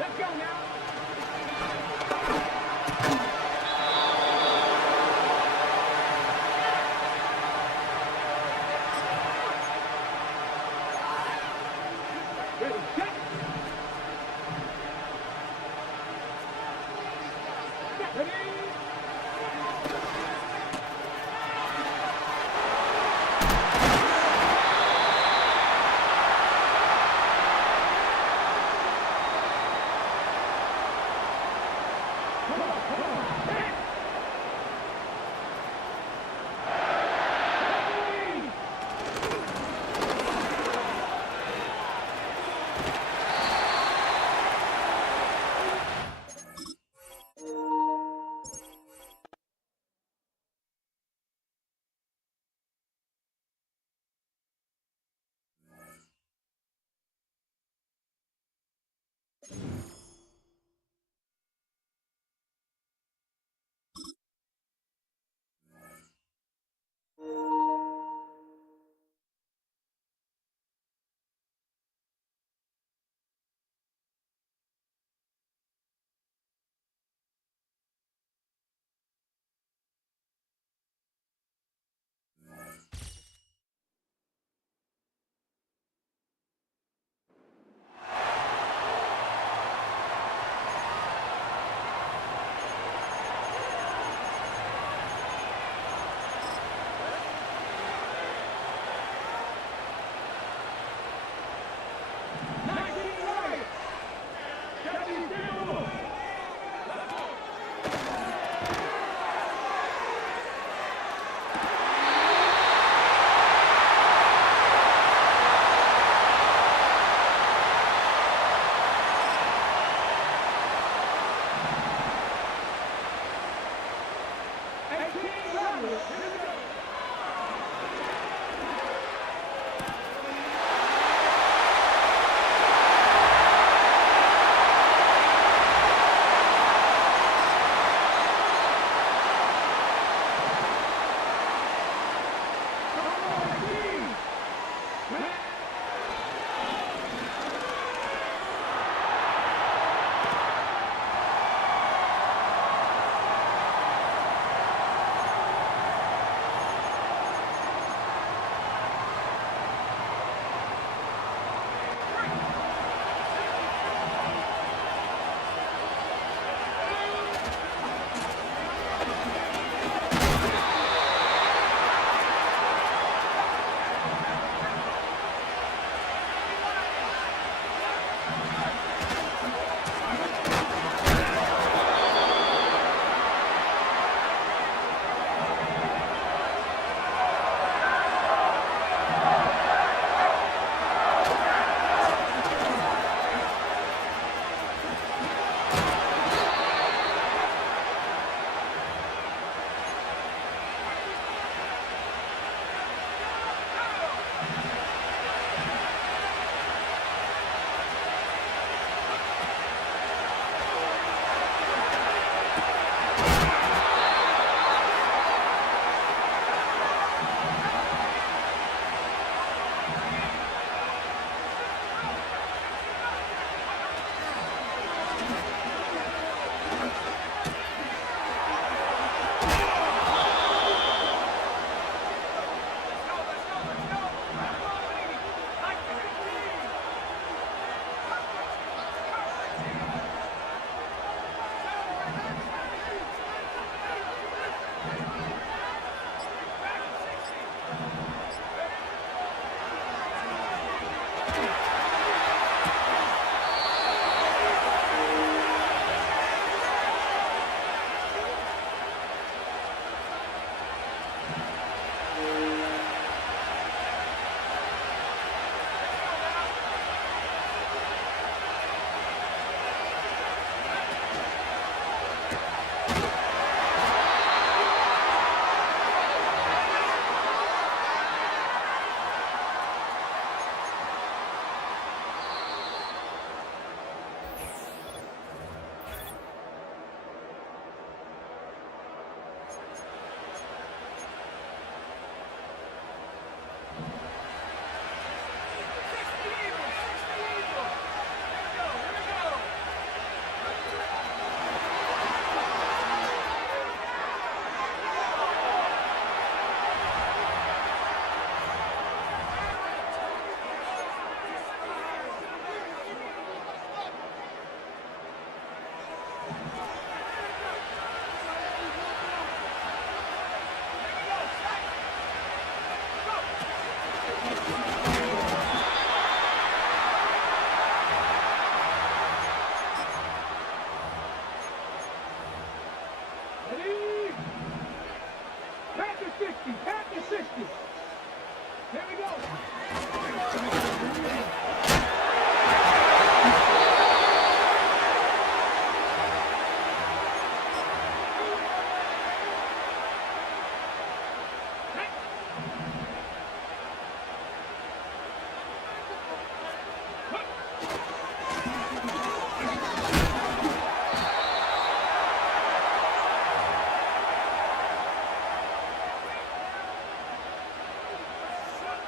Let's go now. Ready, set. Ready.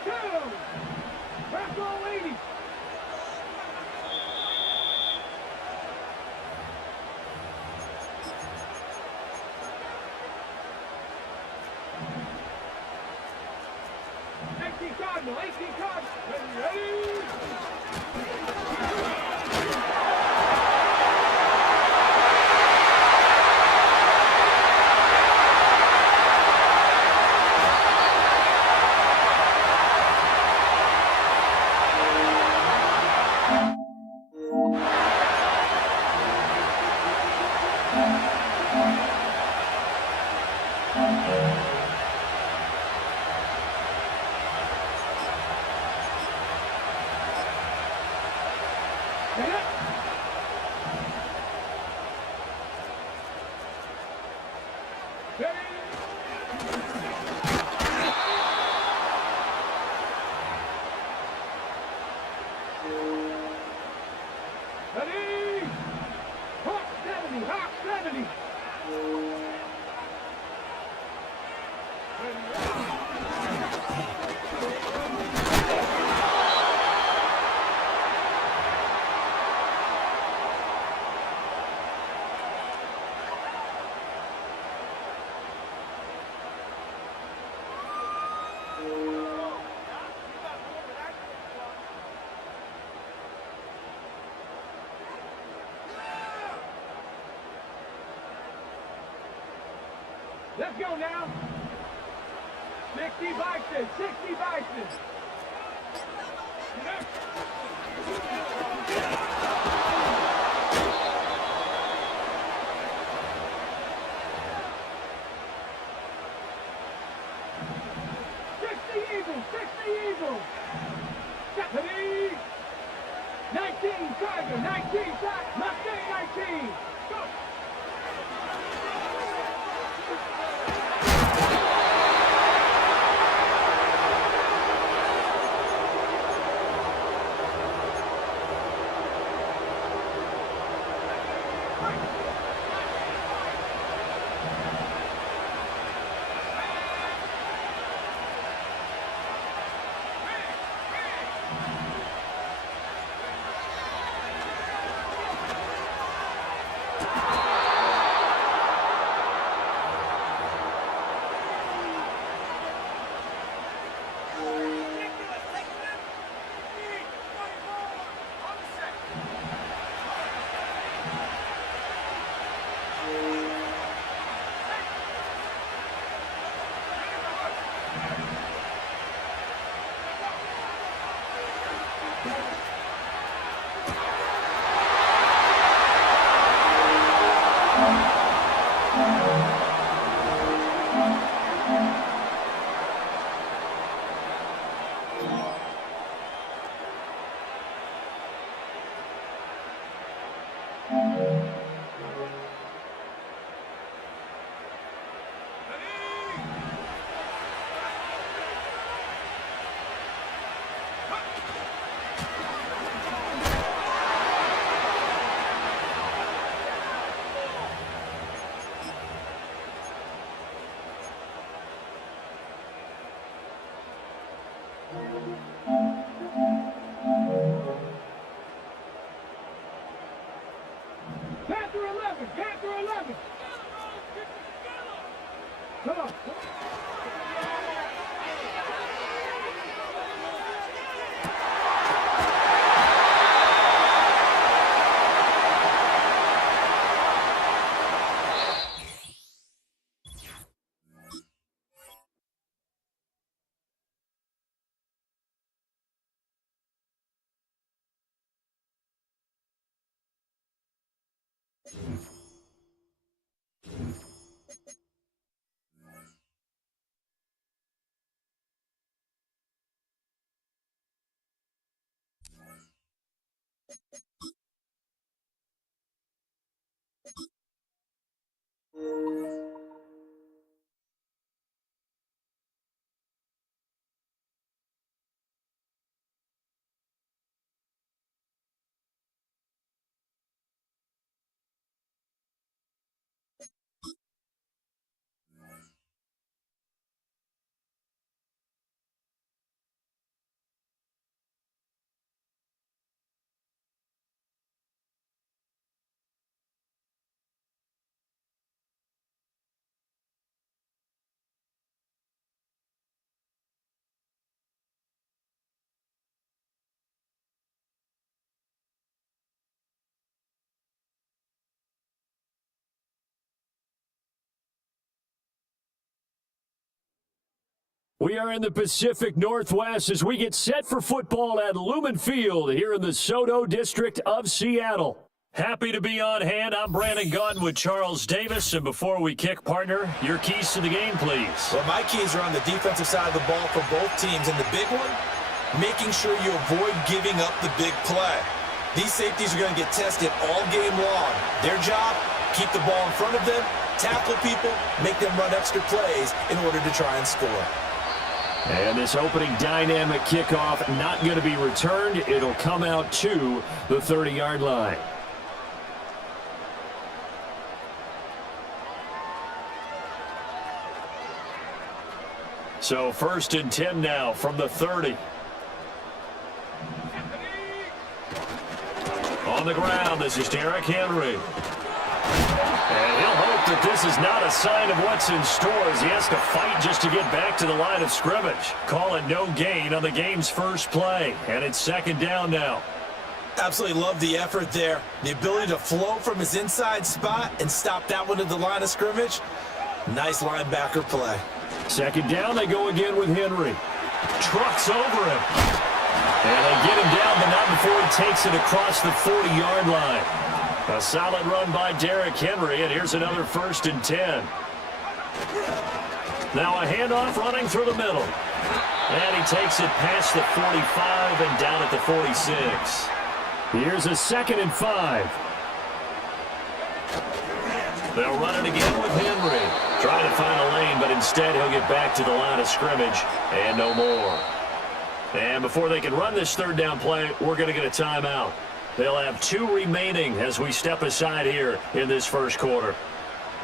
two. Back goal 80. Cardinal, 18 Cardinal. Ready? Ready? Hawk 70, Hawk 70. Let's go now. 60 Bison, 60 Bison. Eagles. Ready? 19 Tiger, 19 Tiger, Mustang 19. Go. Panther 11, Panther 11. Come on. We are in the Pacific Northwest as we get set for football at Lumen Field here in the Soto District of Seattle. Happy to be on hand. I'm Brandon Gaunt with Charles Davis. And before we kick, partner, your keys to the game, please. Well, my keys are on the defensive side of the ball for both teams. And the big one, making sure you avoid giving up the big play. These safeties are going to get tested all game long. Their job, keep the ball in front of them, tackle people, make them run extra plays in order to try and score. And this opening dynamic kickoff not going to be returned. It'll come out to the 30-yard line. So 1st and 10 now from the 30. On the ground, this is Derrick Henry. And he'll hope that this is not a sign of what's in store as he has to fight just to get back to the line of scrimmage. Call it no gain on the game's first play. And it's 2nd down now. Absolutely love the effort there. The ability to flow from his inside spot and stop that one at the line of scrimmage. Nice linebacker play. 2nd down, they go again with Henry. Trucks over him. And they get him down, but not before he takes it across the 40-yard line. A solid run by Derrick Henry, and here's another 1st and 10. Now a handoff running through the middle. And he takes it past the 45 and down at the 46. Here's a 2nd and 5. They'll run it again with Henry. Trying to find a lane, but instead he'll get back to the line of scrimmage and no more. And before they can run this 3rd down play, we're going to get a timeout. They'll have 2 remaining as we step aside here in this first quarter.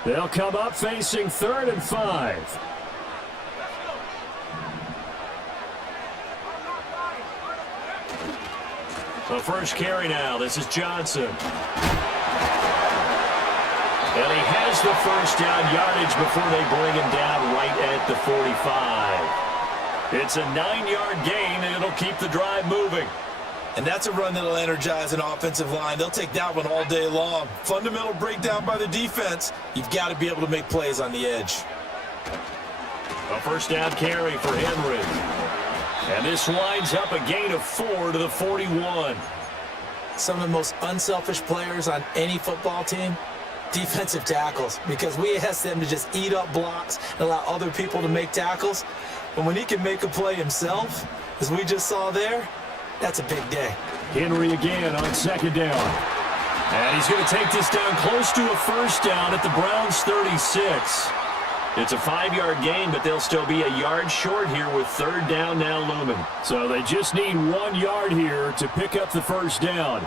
They'll come up facing 3rd and 5. The first carry now. This is Johnson. And he has the 1st down yardage before they bring him down right at the 45. It's a 9-yard gain, and it'll keep the drive moving. And that's a run that'll energize an offensive line. They'll take that one all day long. Fundamental breakdown by the defense. You've got to be able to make plays on the edge. A 1st down carry for Henry. And this lines up a gain of 4 to the 41. Some of the most unselfish players on any football team, defensive tackles, because we ask them to just eat up blocks and allow other people to make tackles. But when he can make a play himself, as we just saw there, that's a big day. Henry again on 2nd down. And he's going to take this down close to a 1st down at the Browns' 36. It's a 5-yard gain, but they'll still be a yard short here with 3rd down now looming. So they just need 1 yard here to pick up the 1st down.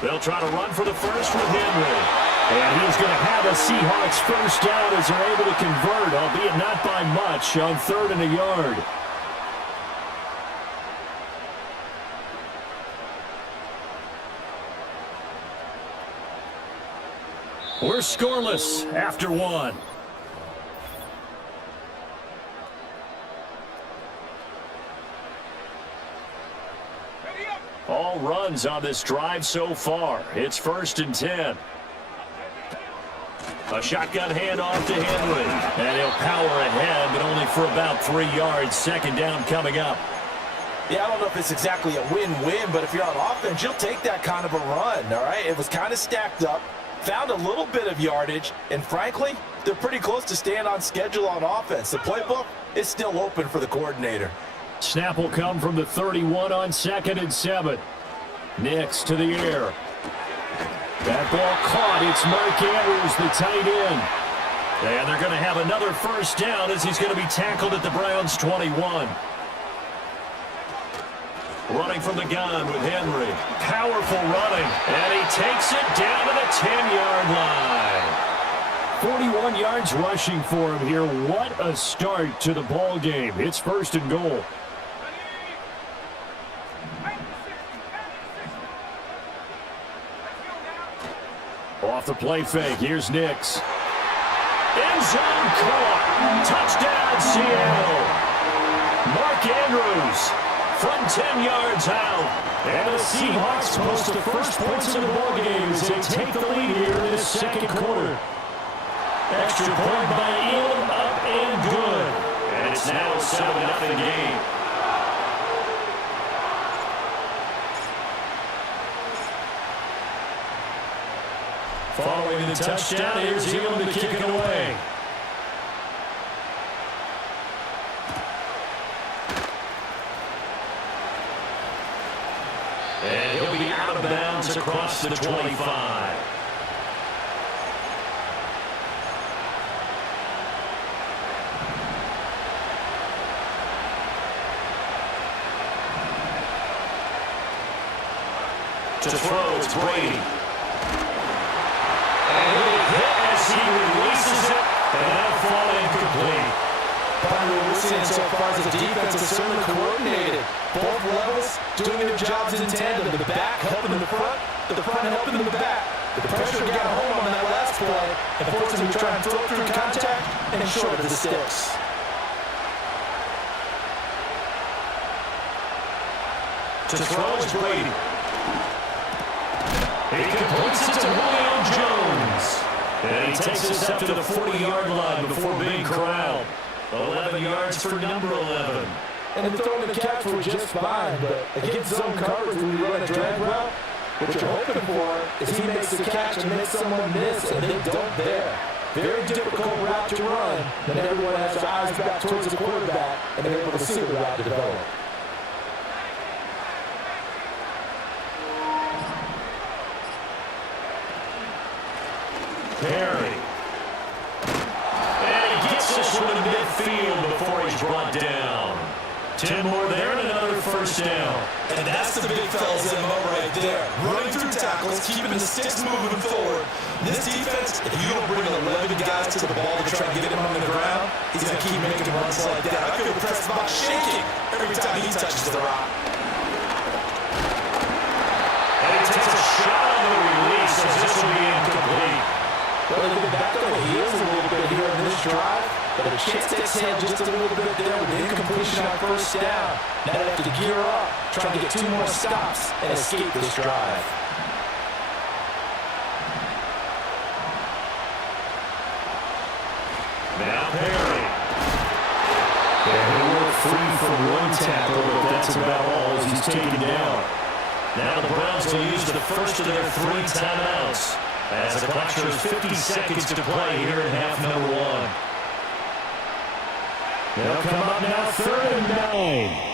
They'll try to run for the first with Henry. And he's going to have a Seahawks 1st down as they're able to convert, albeit not by much, on 3rd and a yard. We're scoreless after 1. All runs on this drive so far. It's 1st and 10. A shotgun handoff to Henry. And he'll power ahead, but only for about 3 yards. 2nd down coming up. Yeah, I don't know if it's exactly a win-win, but if you're on offense, you'll take that kind of a run, all right? It was kind of stacked up, found a little bit of yardage, and frankly, they're pretty close to staying on schedule on offense. The playbook is still open for the coordinator. Snap will come from the 31 on 2nd and 7. Nix to the air. That ball caught. It's Mark Andrews, the tight end. And they're going to have another 1st down as he's going to be tackled at the Browns' 21. Running from the gun with Henry. Powerful running. And he takes it down to the 10-yard line. 41 yards rushing for him here. What a start to the ball game. It's 1st and goal. Off the play fake. Here's Nix. End zone caught. Touchdown, Seattle. Mark Andrews from 10 yards out. And the Seahawks post the first points of the ball game as they take the lead here in this 2nd quarter. Extra point by Elam, up and good. And it's now a 7-0 game. Following the touchdown, here's Elam to kick it away. And he'll be out of bounds across the 25. To throw, it's Brady. And he'll be hit as he releases it, and that'll fall incomplete. What we're seeing so far is the defense is certainly coordinated. Both levels doing their jobs in tandem. The back helping the front helping the back. The pressure got home on that last play and forced him to try and throw through contact and short of the sticks. To throw is Brady. He completes it to Julio Jones. And he takes us up to the 40-yard line before being corralled. 11 yards for number 11. And the throwing the catch were just fine, but against zone coverage when you run a drag route, what you're hoping for is he makes the catch and makes someone miss, and they don't there. Very difficult route to run when everyone has their eyes back towards the quarterback and they're able to see the route develop. Perry. And he gets this one to midfield before he's brought down. 10 more there and another first down. And that's the big fella's MO right there. Running through tackles, keeping the sticks moving forward. This defense, if you don't bring 11 guys to the ball to try to get him on the ground, he's going to keep making runs like that. I feel the press box shaking every time he touches the rock. And he takes a shot on the release as this will be incomplete. Well, they get back on the heels a little bit here in this drive, but a chance to exhale just a little bit there with the incompletion on first down. Now they have to gear up, try to get 2 more stops and escape this drive. Now Perry. And he went free from one tackle, but that's about all as he's taken down. Now the Browns will use the first of their 3 timeouts as the clock shows 50 seconds to play here in half number 1. They'll come up now 3rd and 9.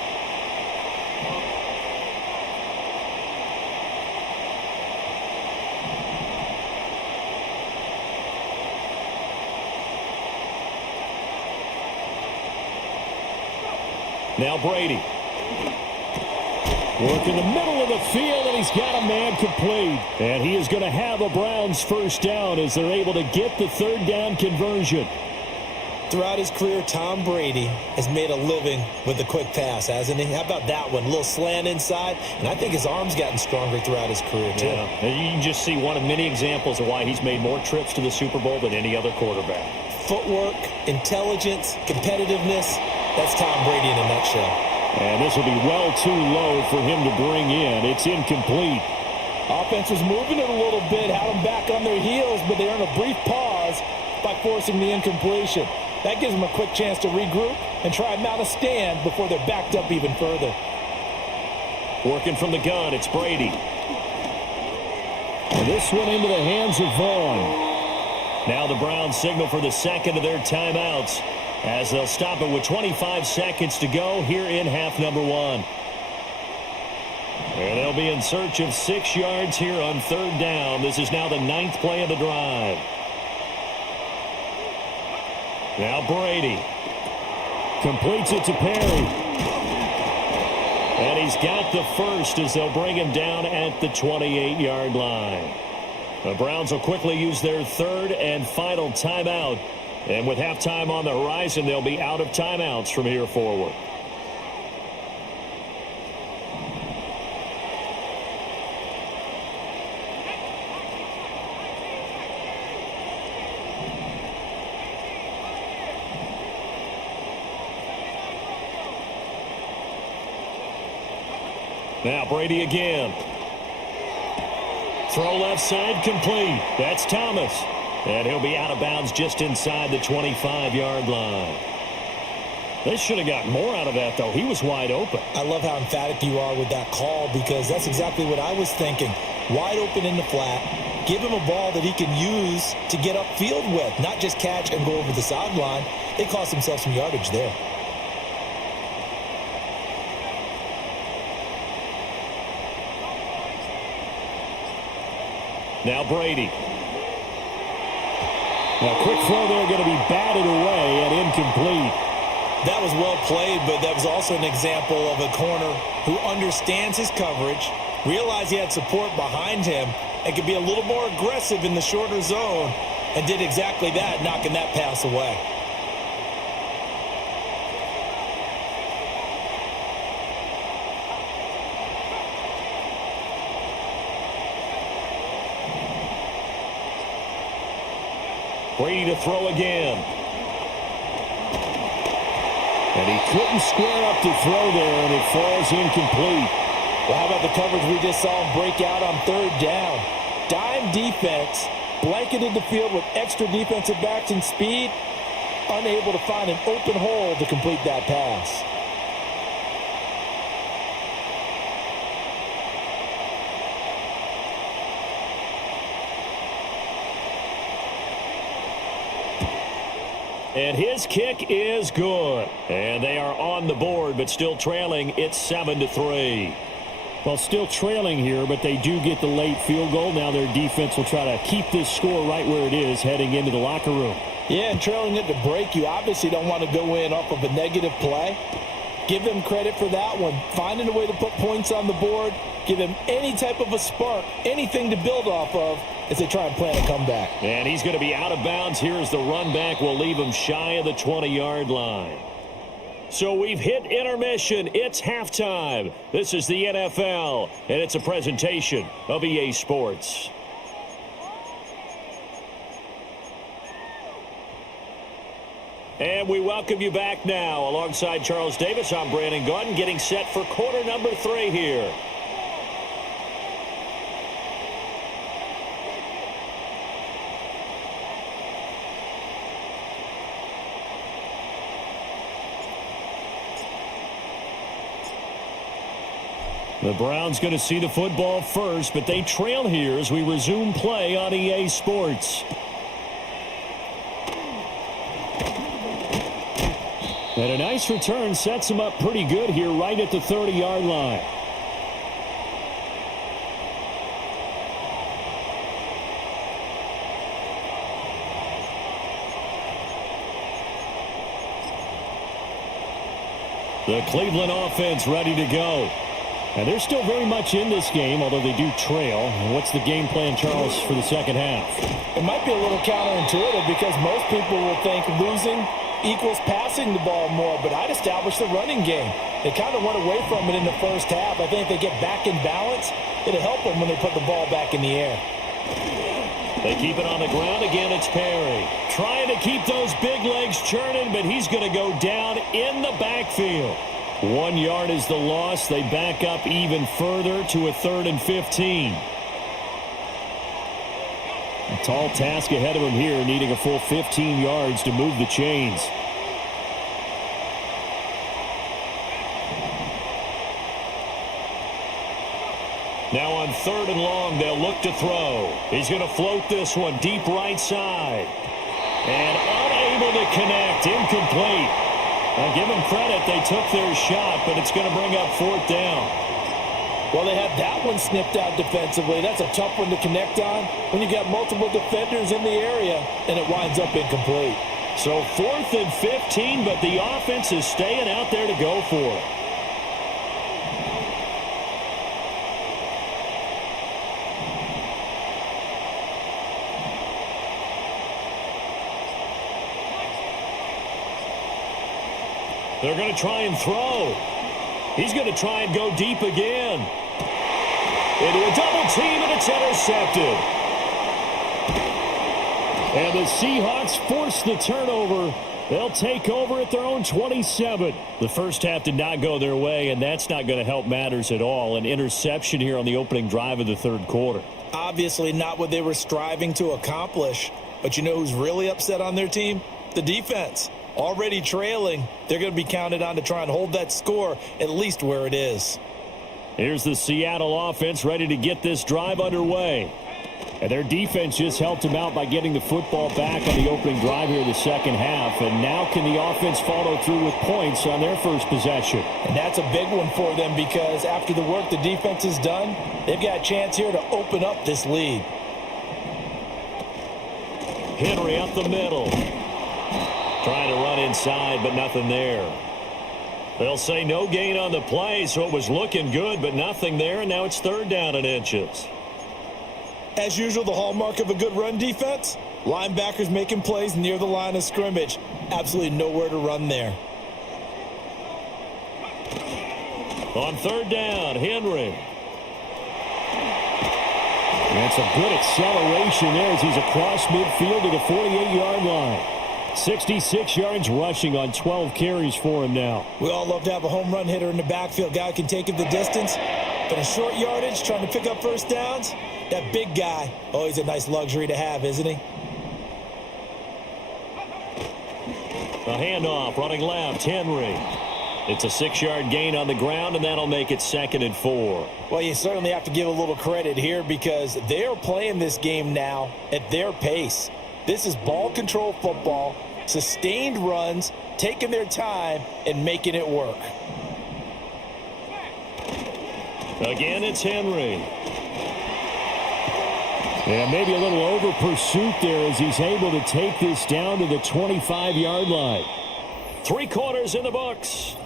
Now Brady. Work in the middle of the field, and he's got a man complete. And he is going to have a Browns first down as they're able to get the 3rd down conversion. Throughout his career, Tom Brady has made a living with the quick pass, hasn't he? How about that one? A little slant inside, and I think his arm's gotten stronger throughout his career, too. Yeah. You can just see one of many examples of why he's made more trips to the Super Bowl than any other quarterback. Footwork, intelligence, competitiveness, that's Tom Brady in a nutshell. And this will be well too low for him to bring in. It's incomplete. Offense was moving it a little bit, had them back on their heels, but they earned a brief pause by forcing the incompletion. That gives them a quick chance to regroup and try and mount a stand before they're backed up even further. Working from the gun, it's Brady. And this one into the hands of Vaughn. Now the Browns signal for the second of their timeouts as they'll stop it with 25 seconds to go here in half number 1. And they'll be in search of 6 yards here on 3rd down. This is now the 9th play of the drive. Now Brady completes it to Perry. And he's got the first as they'll bring him down at the 28-yard line. The Browns will quickly use their 3rd and final timeout. And with halftime on the horizon, they'll be out of timeouts from here forward. Now Brady again. Throw left side complete. That's Thomas. And he'll be out of bounds just inside the 25-yard line. They should have got more out of that, though. He was wide open. I love how emphatic you are with that call because that's exactly what I was thinking. Wide open in the flat. Give him a ball that he can use to get upfield with, not just catch and go over the sideline. They cost themselves some yardage there. Now Brady. A quick throw there going to be batted away and incomplete. That was well played, but that was also an example of a corner who understands his coverage, realized he had support behind him, and could be a little more aggressive in the shorter zone, and did exactly that, knocking that pass away. Brady to throw again. And he couldn't square up to throw there, and it falls incomplete. Well, how about the coverage we just saw him break out on third down? Dime defense, blanketed the field with extra defensive backs and speed, unable to find an open hole to complete that pass. And his kick is good. And they are on the board, but still trailing. It's 7-3. Well, still trailing here, but they do get the late field goal. Now their defense will try to keep this score right where it is heading into the locker room. Yeah, and trailing it to break, you obviously don't want to go in off of a negative play. Give them credit for that one. Finding a way to put points on the board, give them any type of a spark, anything to build off of as they try and plan a comeback. And he's going to be out of bounds. Here's the run back. Will leave him shy of the 20-yard line. So we've hit intermission. It's halftime. This is the NFL, and it's a presentation of EA Sports. And we welcome you back now. Alongside Charles Davis, I'm Brandon Gaudin, getting set for quarter number 3 here. The Browns going to see the football first, but they trail here as we resume play on EA Sports. And a nice return sets him up pretty good here right at the 30-yard line. The Cleveland offense ready to go. And they're still very much in this game, although they do trail. What's the game plan, Charles, for the second half? It might be a little counterintuitive because most people will think losing equals passing the ball more, but I'd establish the running game. They kind of went away from it in the first half. I think if they get back in balance, it'll help them when they put the ball back in the air. They keep it on the ground. Again, it's Perry. Trying to keep those big legs churning, but he's going to go down in the backfield. 1 yard is the loss. They back up even further to a 3rd and 15. A tall task ahead of him here, needing a full 15 yards to move the chains. Now on 3rd and long, they'll look to throw. He's going to float this one deep right side. And unable to connect. Incomplete. I'll give them credit. They took their shot, but it's going to bring up 4th down. Well, they had that one snipped out defensively. That's a tough one to connect on when you got multiple defenders in the area, and it winds up incomplete. So 4th and 15, but the offense is staying out there to go for it. They're going to try and throw. He's going to try and go deep again. Into a double team, and it's intercepted. And the Seahawks force the turnover. They'll take over at their own 27. The first half did not go their way, and that's not going to help matters at all. An interception here on the opening drive of the 3rd quarter. Obviously not what they were striving to accomplish. But you know who's really upset on their team? The defense. Already trailing, they're going to be counted on to try and hold that score at least where it is. Here's the Seattle offense ready to get this drive underway. And their defense just helped them out by getting the football back on the opening drive here in the second half. And now can the offense follow through with points on their first possession? And that's a big one for them because after the work the defense has done, they've got a chance here to open up this lead. Henry up the middle. Trying to run inside, but nothing there. They'll say no gain on the play, so it was looking good, but nothing there, and now it's third down and inches. As usual, the hallmark of a good run defense, linebackers making plays near the line of scrimmage. Absolutely nowhere to run there. On third down, Henry. That's a good acceleration there as he's across midfield to the 48-yard line. 66 yards rushing on 12 carries for him now. We all love to have a home run hitter in the backfield. Guy can take it the distance. But in short yardage, trying to pick up first downs, that big guy, always a nice luxury to have, isn't he? A handoff, running left, Henry. It's a 6-yard gain on the ground, and that'll make it 2nd and 4. Well, you certainly have to give a little credit here because they're playing this game now at their pace. This is ball control football, sustained runs, taking their time, and making it work. Again, it's Henry. And maybe a little over pursuit there as he's able to take this down to the 25-yard line. 3 quarters in the books.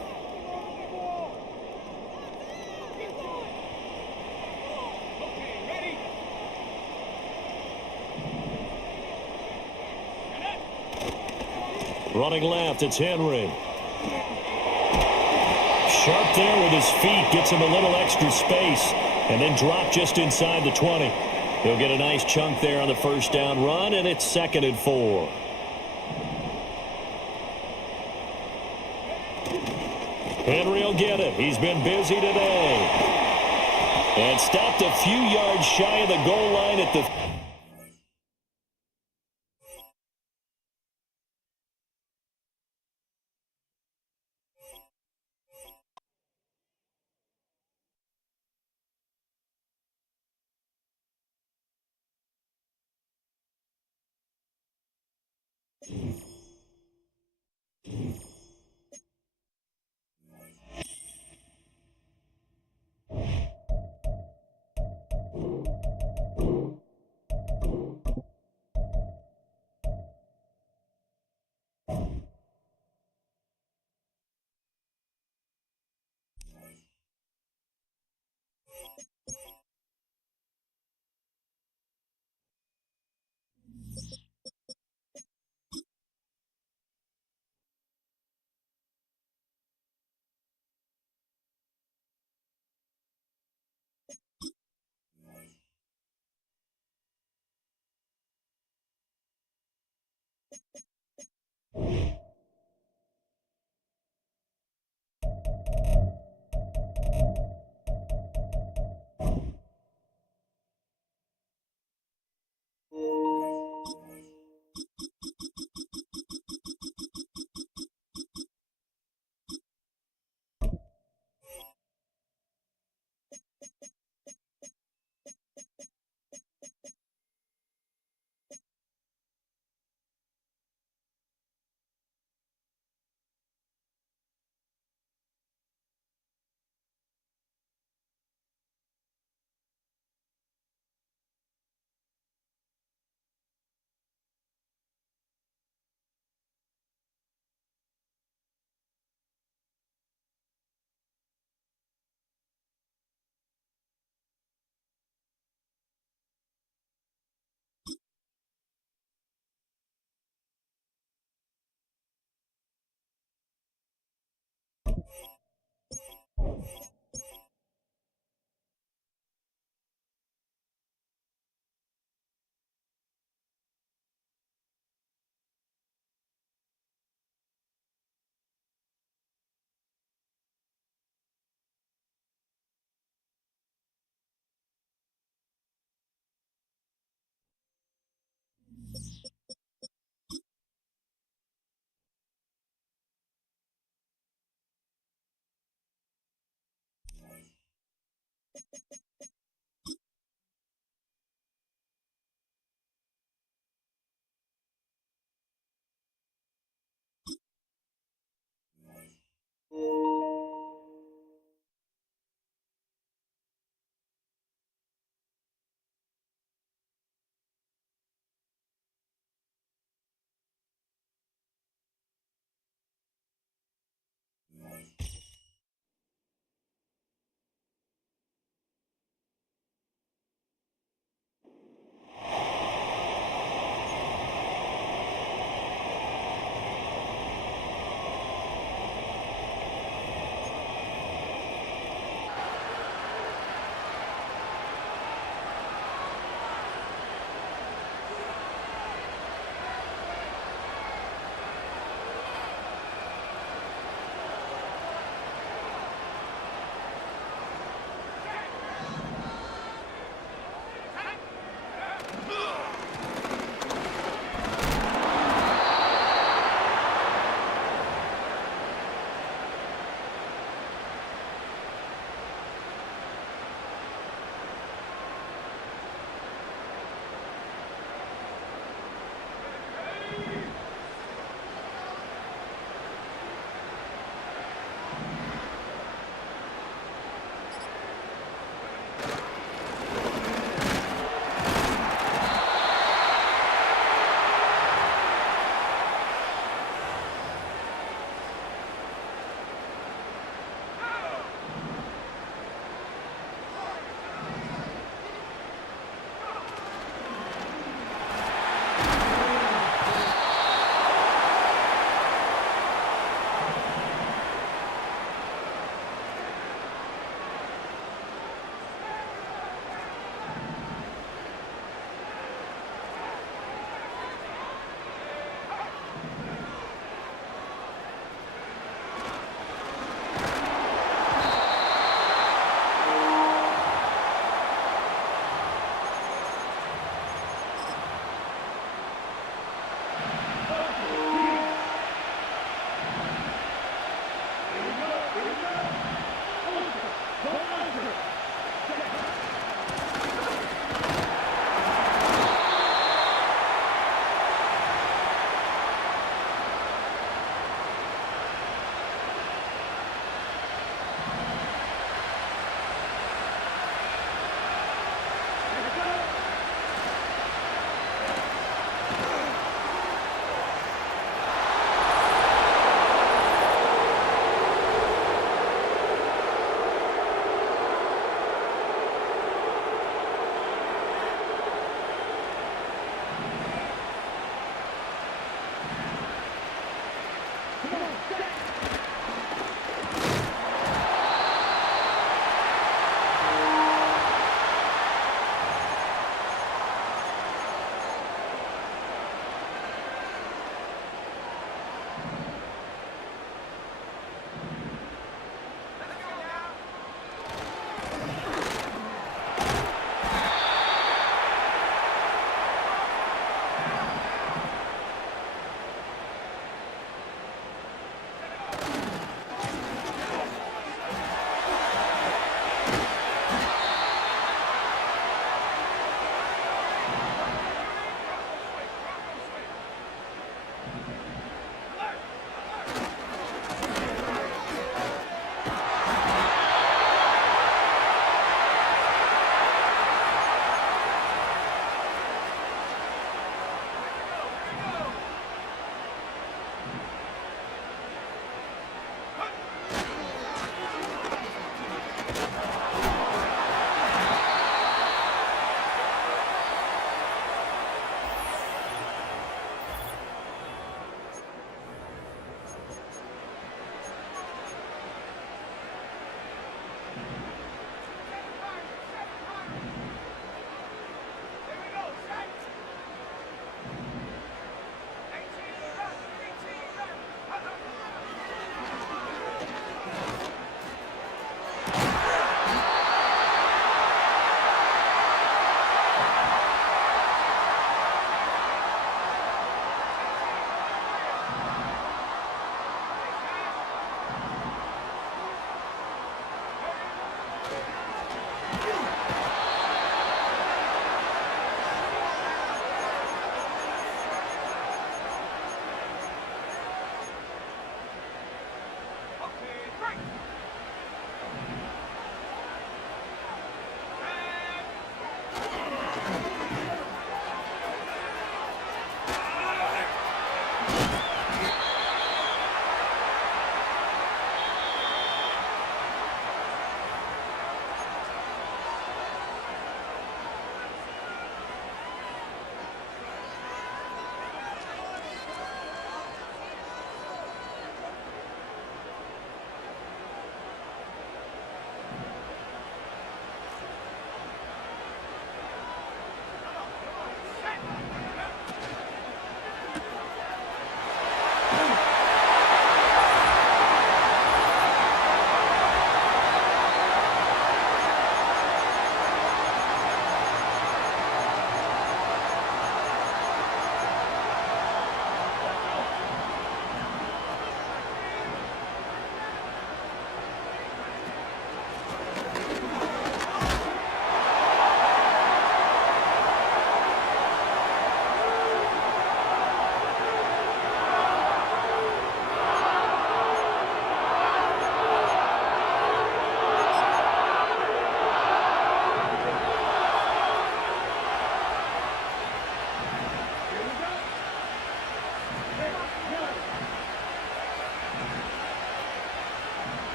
Running left, it's Henry. Sharp there with his feet, gets him a little extra space, and then drop just inside the 20. He'll get a nice chunk there on the first down run, and it's 2nd and 4. Henry will get it. He's been busy today. And stopped a few yards shy of the goal line at the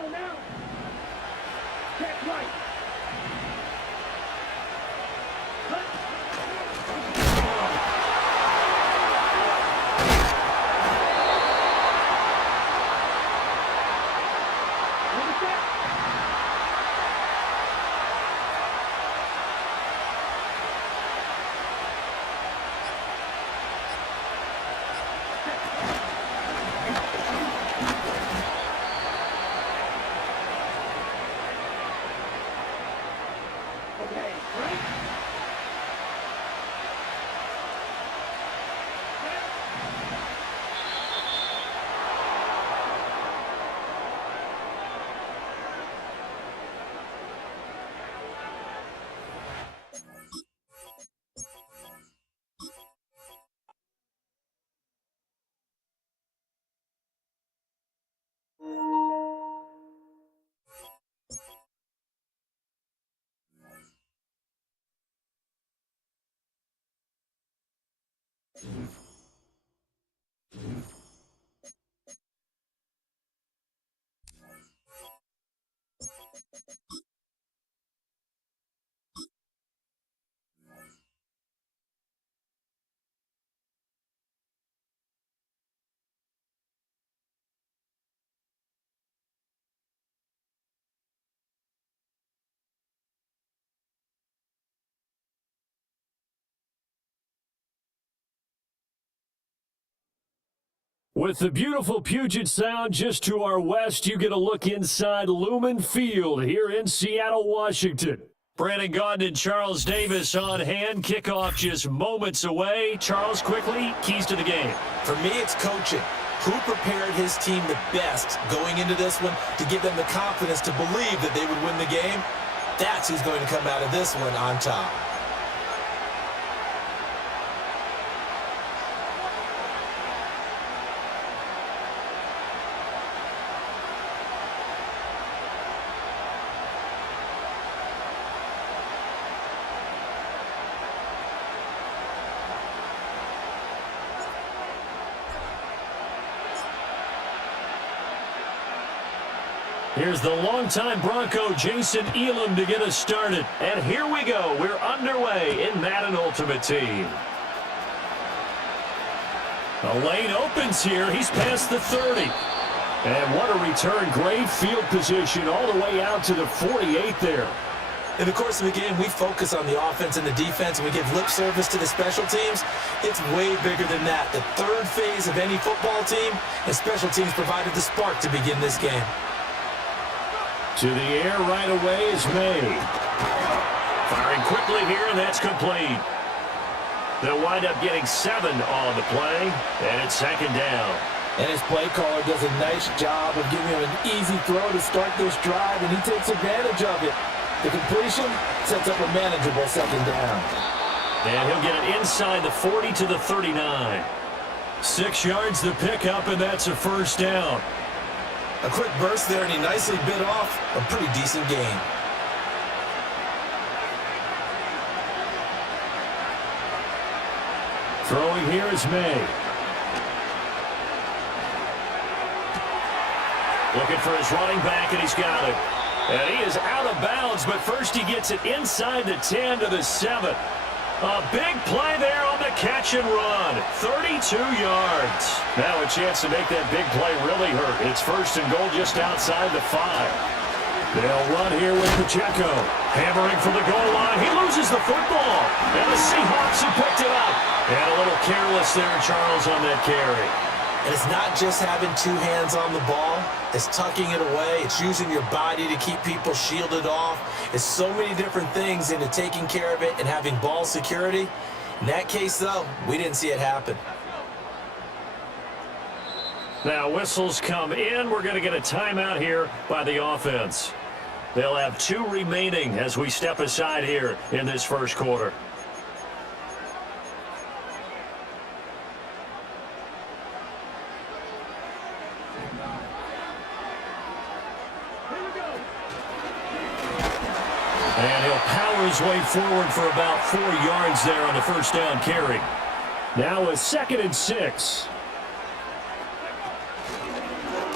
So now, check right. With the beautiful Puget Sound just to our west, you get a look inside Lumen Field here in Seattle, Washington. Brandon Gaudin and Charles Davis on hand. Kickoff just moments away. Charles, quickly, keys to the game. For me, it's coaching. Who prepared his team the best going into this one to give them the confidence to believe that they would win the game? That's who's going to come out of this one on top. Here's the longtime Bronco, Jason Elam, to get us started. And here we go. We're underway in Madden Ultimate Team. The lane opens here. He's past the 30. And what a return. Great field position all the way out to the 48 there. In the course of the game, we focus on the offense and the defense, and we give lip service to the special teams. It's way bigger than that. The third phase of any football team, and special teams provided the spark to begin this game. To the air right away is May. Firing quickly here, and that's complete. They'll wind up getting 7 on the play, and it's second down. And his play caller does a nice job of giving him an easy throw to start this drive, and he takes advantage of it. The completion sets up a manageable second down. And he'll get it inside the 40 to the 39. 6 yards the pickup, and that's a first down. A quick burst there, and he nicely bit off a pretty decent gain. Throwing here is May. Looking for his running back, and he's got it. And he is out of bounds, but first he gets it inside the 10 to the 7. A big play there on the catch and run. 32 yards. Now a chance to make that big play really hurt. It's first and goal just outside the 5. They'll run here with Pacheco. Hammering for the goal line. He loses the football. And the Seahawks have picked it up. And a little careless there, Charles, on that carry. And it's not just having 2 hands on the ball. It's tucking it away. It's using your body to keep people shielded off. It's so many different things into taking care of it and having ball security. In that case, though, we didn't see it happen. Now whistles come in. We're going to get a timeout here by the offense. They'll have 2 remaining as we step aside here in this first quarter. And he'll power his way forward for about 4 yards there on the first down carry. Now a 2nd and 6.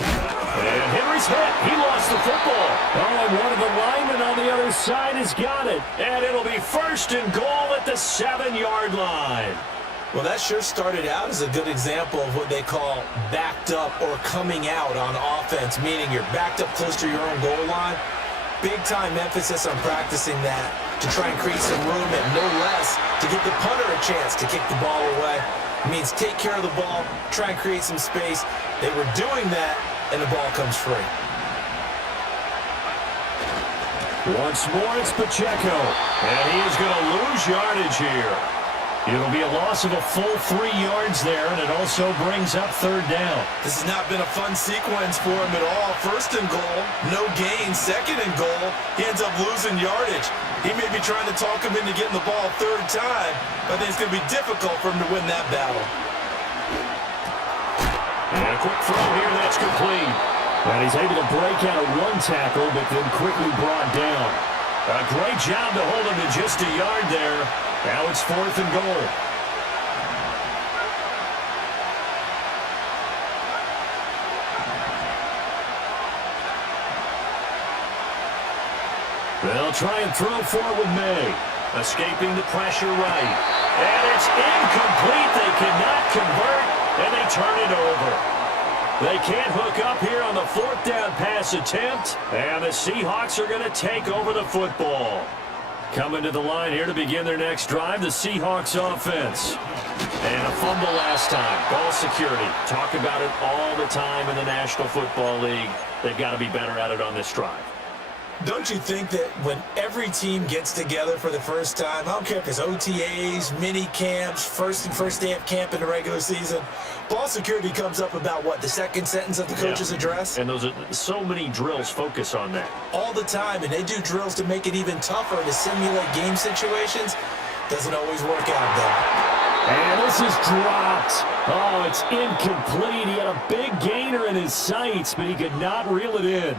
And Henry's hit. He lost the football. Oh, and one of the linemen on the other side has got it. And it'll be first and goal at the 7-yard line. Well, that sure started out as a good example of what they call backed up or coming out on offense, meaning you're backed up close to your own goal line. Big-time emphasis on practicing that to try and create some room and no less to give the punter a chance to kick the ball away. It means take care of the ball, try and create some space. They were doing that, and the ball comes free. Once more, it's Pacheco, and he is going to lose yardage here. It'll be a loss of a full 3 yards there, and it also brings up 3rd down. This has not been a fun sequence for him at all. 1st and goal, no gain. 2nd and goal, he ends up losing yardage. He may be trying to talk him into getting the ball 3rd time, but I think it's going to be difficult for him to win that battle. And a quick throw here, that's complete. And he's able to break out of 1 tackle, but then quickly brought down. A great job to hold him to just a yard there. Now it's 4th and goal. They'll try and throw forward with May. Escaping the pressure right. And it's incomplete. They cannot convert, and they turn it over. They can't hook up here on the 4th down pass attempt, and the Seahawks are going to take over the football. Coming to the line here to begin their next drive, the Seahawks offense. And a fumble last time. Ball security. Talk about it all the time in the National Football League. They've got to be better at it on this drive. Don't you think that when every team gets together for the first time, I don't care if it's OTAs, mini camps, first day of camp in the regular season, ball security comes up about what, the 2nd sentence of the coach's address? And those are so many drills focus on that. All the time, and they do drills to make it even tougher to simulate game situations. Doesn't always work out though. And this is dropped. Oh, it's incomplete. He had a big gainer in his sights, but he could not reel it in.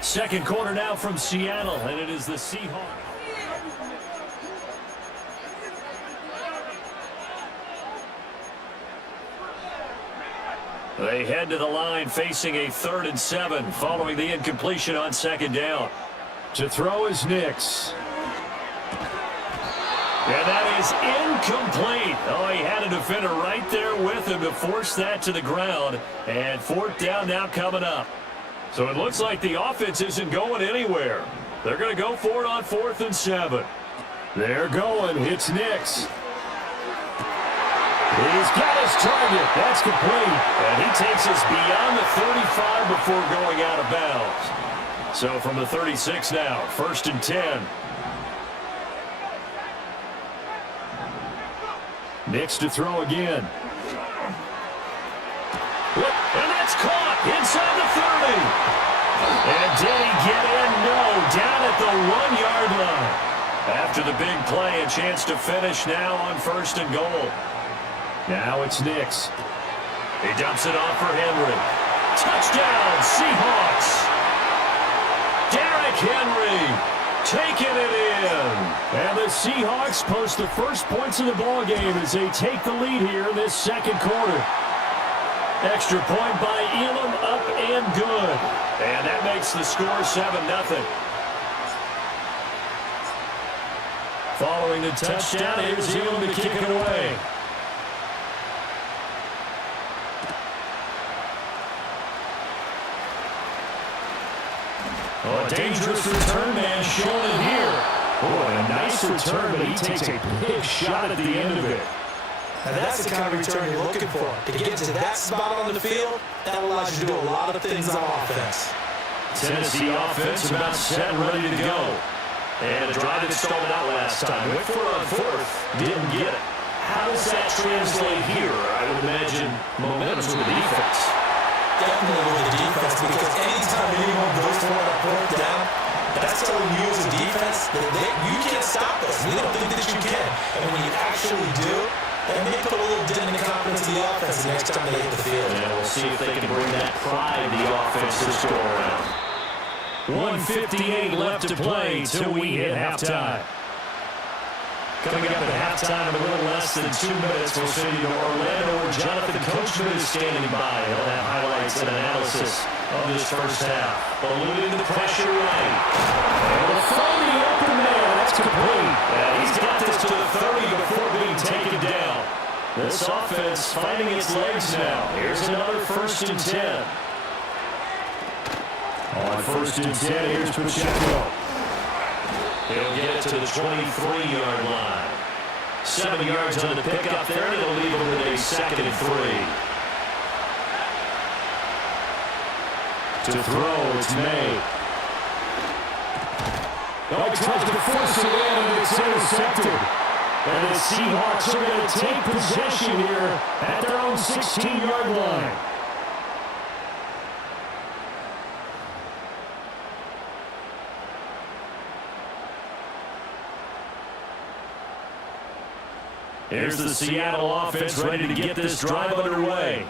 2nd quarter now from Seattle, and it is the Seahawks. They head to the line facing a 3rd and 7 following the incompletion on 2nd down. To throw is Nix. And that is incomplete. Oh, he had a defender right there with him to force that to the ground. And 4th down now coming up. So it looks like the offense isn't going anywhere. They're going to go for it on 4th and 7. They're going. It's Nix. He's got his target. That's complete. And he takes us beyond the 35 before going out of bounds. So from the 36 now, 1st and 10. Nix to throw again. And that's caught inside the 30. And did he get in? No, down at the 1-yard line. After the big play, a chance to finish now on 1st and goal. Now it's Nix. He dumps it off for Henry. Touchdown, Seahawks. Derrick Henry taking it in. And the Seahawks post the first points of the ball game as they take the lead here in this 2nd quarter. Extra point by Elam, up and good. And that makes the score 7-0. Following the touchdown, here's Elam to kick it away. Oh, a dangerous return man showing it here. Boy, a nice return, but he takes a big shot at the end of it. And that's the kind of return you're looking for. To get to that spot on the field, that allows you to do a lot of things on offense. Tennessee offense about set and ready to go. And a drive that started out last time. Went for it on 4th. Didn't get it. How does that translate here? I would imagine momentum to the defense. Definitely with the defense, because anytime anyone goes for that 4th down, that's telling you as a defense that you can't stop us. We don't think that you can. And when you actually do, and they put a little dent in the confidence of the offense the next time they hit the field. And we'll see if they can bring that pride the offense this go around. 1:58 left to play till we hit halftime. Coming up at halftime in a little less than 2 minutes, we'll send you to Orlando where Jonathan Coachman is standing by. He'll have highlights and analysis of this first half. Eluding the pressure right. And the throw to the open man. That's complete. And he's got this to the 30 before being taken down. This offense finding its legs now. Here's another 1st and 10. On 1st and 10, here's Pacheco. He'll get it to the 23-yard line. 7 yards on the pickup there, and it'll leave him with a 2nd and 3. To throw, it's May. Oh, he tries to force it in, and it's intercepted. And the Seahawks are going to take possession here at their own 16-yard line. Here's the Seattle offense ready to get this drive underway.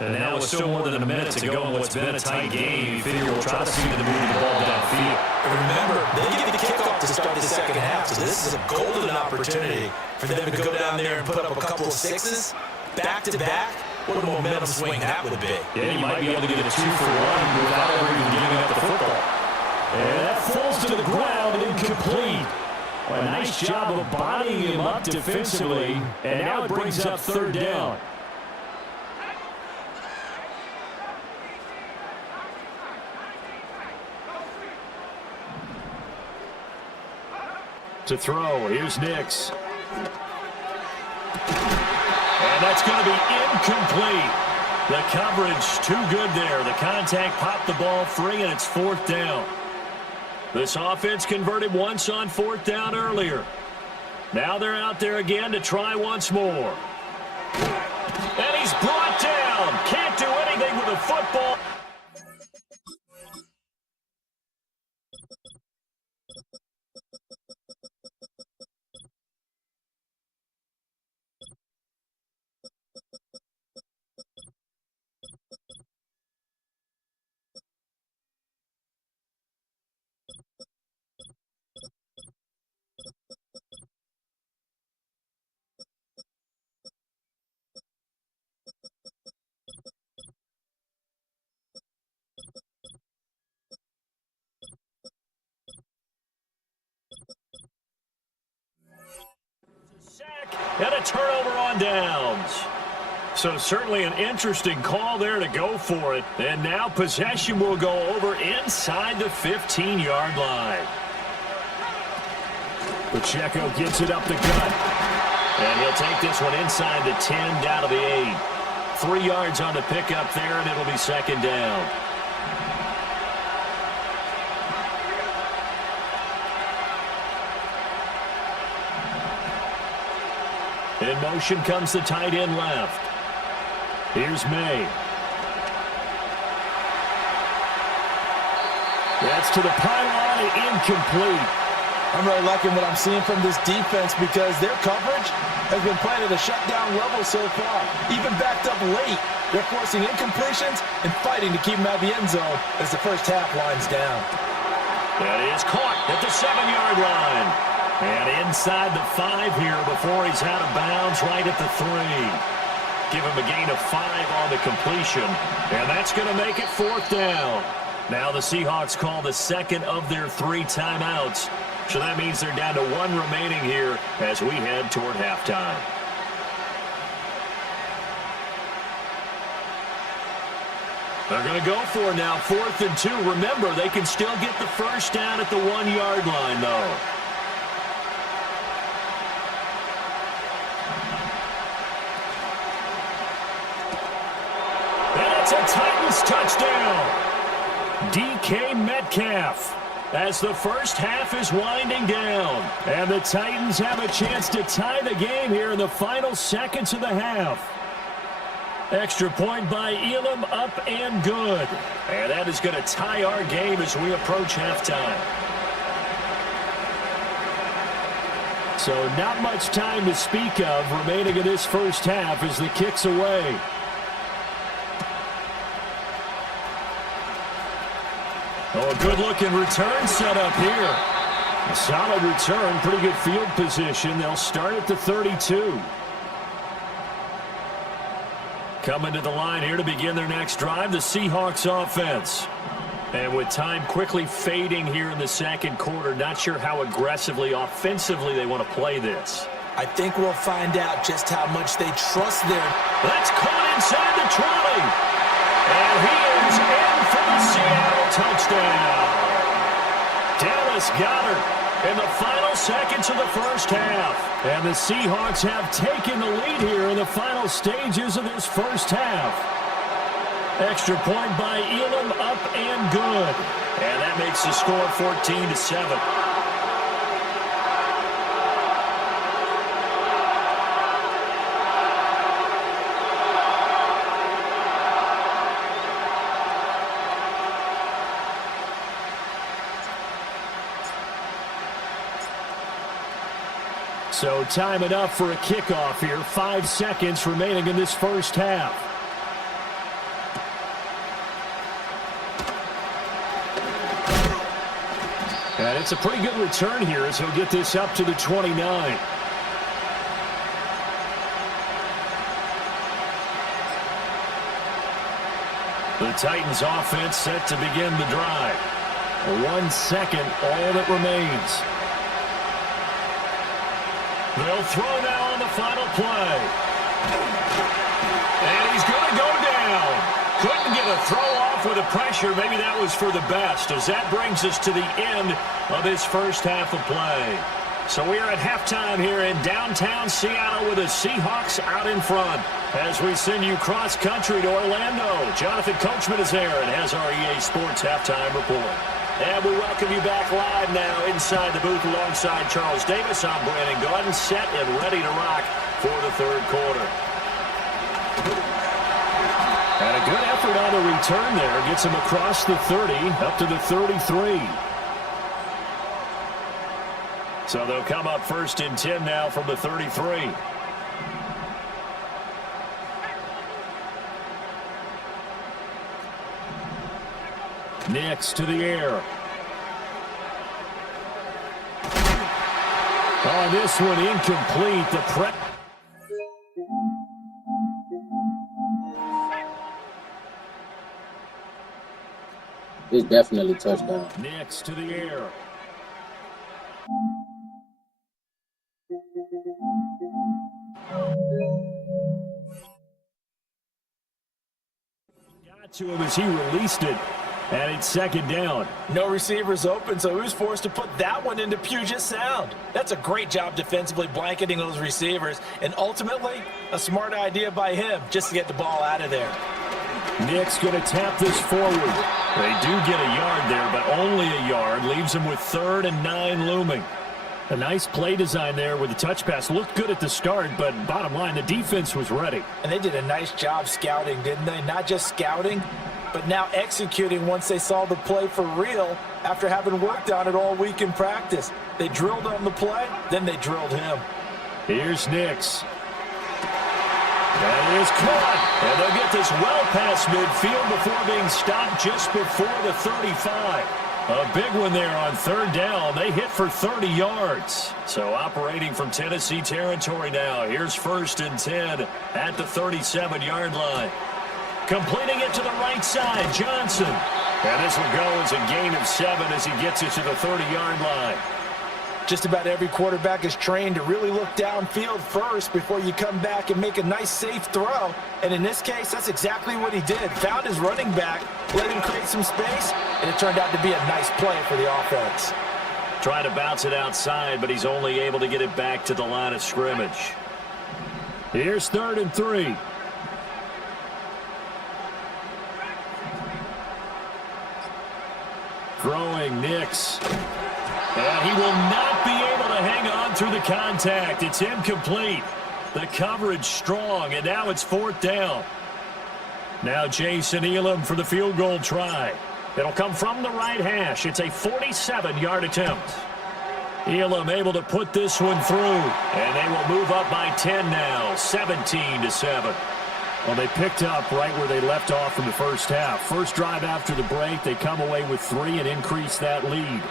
And now with still more than a minute to go in what's been a tight game, you figure we'll try to see them move the ball downfield. Remember, they get the kickoff to start the 2nd half, so this is a golden opportunity for them to go down there and put up a couple of 6s, back-to-back. What a momentum swing that would be. Yeah, you might be able to get a 2-for-1 without ever even giving up the football. And that falls to the ground, incomplete. A nice job of bodying him up defensively, and now it brings up 3rd down. To throw, here's Nix. And that's going to be incomplete. The coverage too good there. The contact popped the ball free, and it's 4th down. This offense converted once on 4th down earlier. Now they're out there again to try once more. And he's brought down. Can't do anything with the football. So certainly an interesting call there to go for it. And now possession will go over inside the 15-yard line. Pacheco gets it up the gut. And he'll take this one inside the 10, down to the 8. 3 yards on the pickup there, and it'll be second down. In motion comes the tight end left. Here's May. That's to the pylon and incomplete. I'm really liking what I'm seeing from this defense because their coverage has been playing at a shutdown level so far. Even backed up late, they're forcing incompletions and fighting to keep them out of the end zone as the first half winds down. That is caught at the 7-yard line. And inside the 5 here before he's out of bounds right at the 3. Give him a gain of 5 on the completion. And that's going to make it 4th down. Now the Seahawks call the second of their 3 timeouts. So that means they're down to 1 remaining here as we head toward halftime. They're going to go for it now, 4th and 2. Remember, they can still get the first down at the 1-yard line, though. It's a Titans touchdown. DK Metcalf as the first half is winding down. And the Titans have a chance to tie the game here in the final seconds of the half. Extra point by Elam, up and good. And that is going to tie our game as we approach halftime. So not much time to speak of remaining in this first half as the kick's away. Oh, a good-looking return set up here. A solid return, pretty good field position. They'll start at the 32. Coming to the line here to begin their next drive, the Seahawks offense. And with time quickly fading here in the second quarter, not sure how aggressively, offensively they want to play this. I think we'll find out just how much they trust their... That's caught inside the 20. And he is in for the Seattle touchdown. Dallas Goedert in the final seconds of the first half. And the Seahawks have taken the lead here in the final stages of this first half. Extra point by Elam, up and good. And that makes the score 14-7. So time enough for a kickoff here. 5 seconds remaining in this first half. And it's a pretty good return here as he'll get this up to the 29. The Titans offense set to begin the drive. 1 second, all that remains. They'll throw now on the final play. And he's going to go down. Couldn't get a throw off with the pressure. Maybe that was for the best, as that brings us to the end of this first half of play. So we are at halftime here in downtown Seattle with the Seahawks out in front. As we send you cross-country to Orlando, Jonathan Coachman is there and has our EA Sports halftime report. And we welcome you back live now inside the booth alongside Charles Davis. I'm Brandon Gordon, set and ready to rock for the third quarter. And a good effort on the return there. Gets him across the 30, up to the 33. So they'll come up 1st and 10 now from the 33. Next to the air. On this one, incomplete. The prep. It's definitely touchdown. Next to the air. To him as he released it, and it's second down. No receivers open, so he was forced to put that one into Puget Sound. That's a great job defensively blanketing those receivers, and ultimately, a smart idea by him just to get the ball out of there. Nick's going to tap this forward. They do get a yard there, but only a yard. Leaves them with 3rd and 9 looming. A nice play design there with the touch pass. Looked good at the start, but bottom line, the defense was ready. And they did a nice job scouting, didn't they? Not just scouting, but now executing once they saw the play for real after having worked on it all week in practice. They drilled on the play, then they drilled him. Here's Nix. That is caught, and they'll get this well past midfield before being stopped just before the 35. A big one there on 3rd down. They hit for 30 yards. So operating from Tennessee territory now. Here's 1st and 10 at the 37-yard line. Completing it to the right side, Johnson. And this will go as a gain of 7 as he gets it to the 30-yard line. Just about every quarterback is trained to really look downfield first before you come back and make a nice, safe throw. And in this case, that's exactly what he did. Found his running back, let him create some space, and it turned out to be a nice play for the offense. Trying to bounce it outside, but he's only able to get it back to the line of scrimmage. Here's 3rd and 3. Throwing Nix. And he will not be able to hang on through the contact. It's incomplete. The coverage strong, and now it's 4th down. Now Jason Elam for the field goal try. It'll come from the right hash. It's a 47-yard attempt. Elam able to put this one through, and they will move up by 10 now, 17-7. Well, they picked up right where they left off in the first half. First drive after the break, they come away with 3 and increase that lead.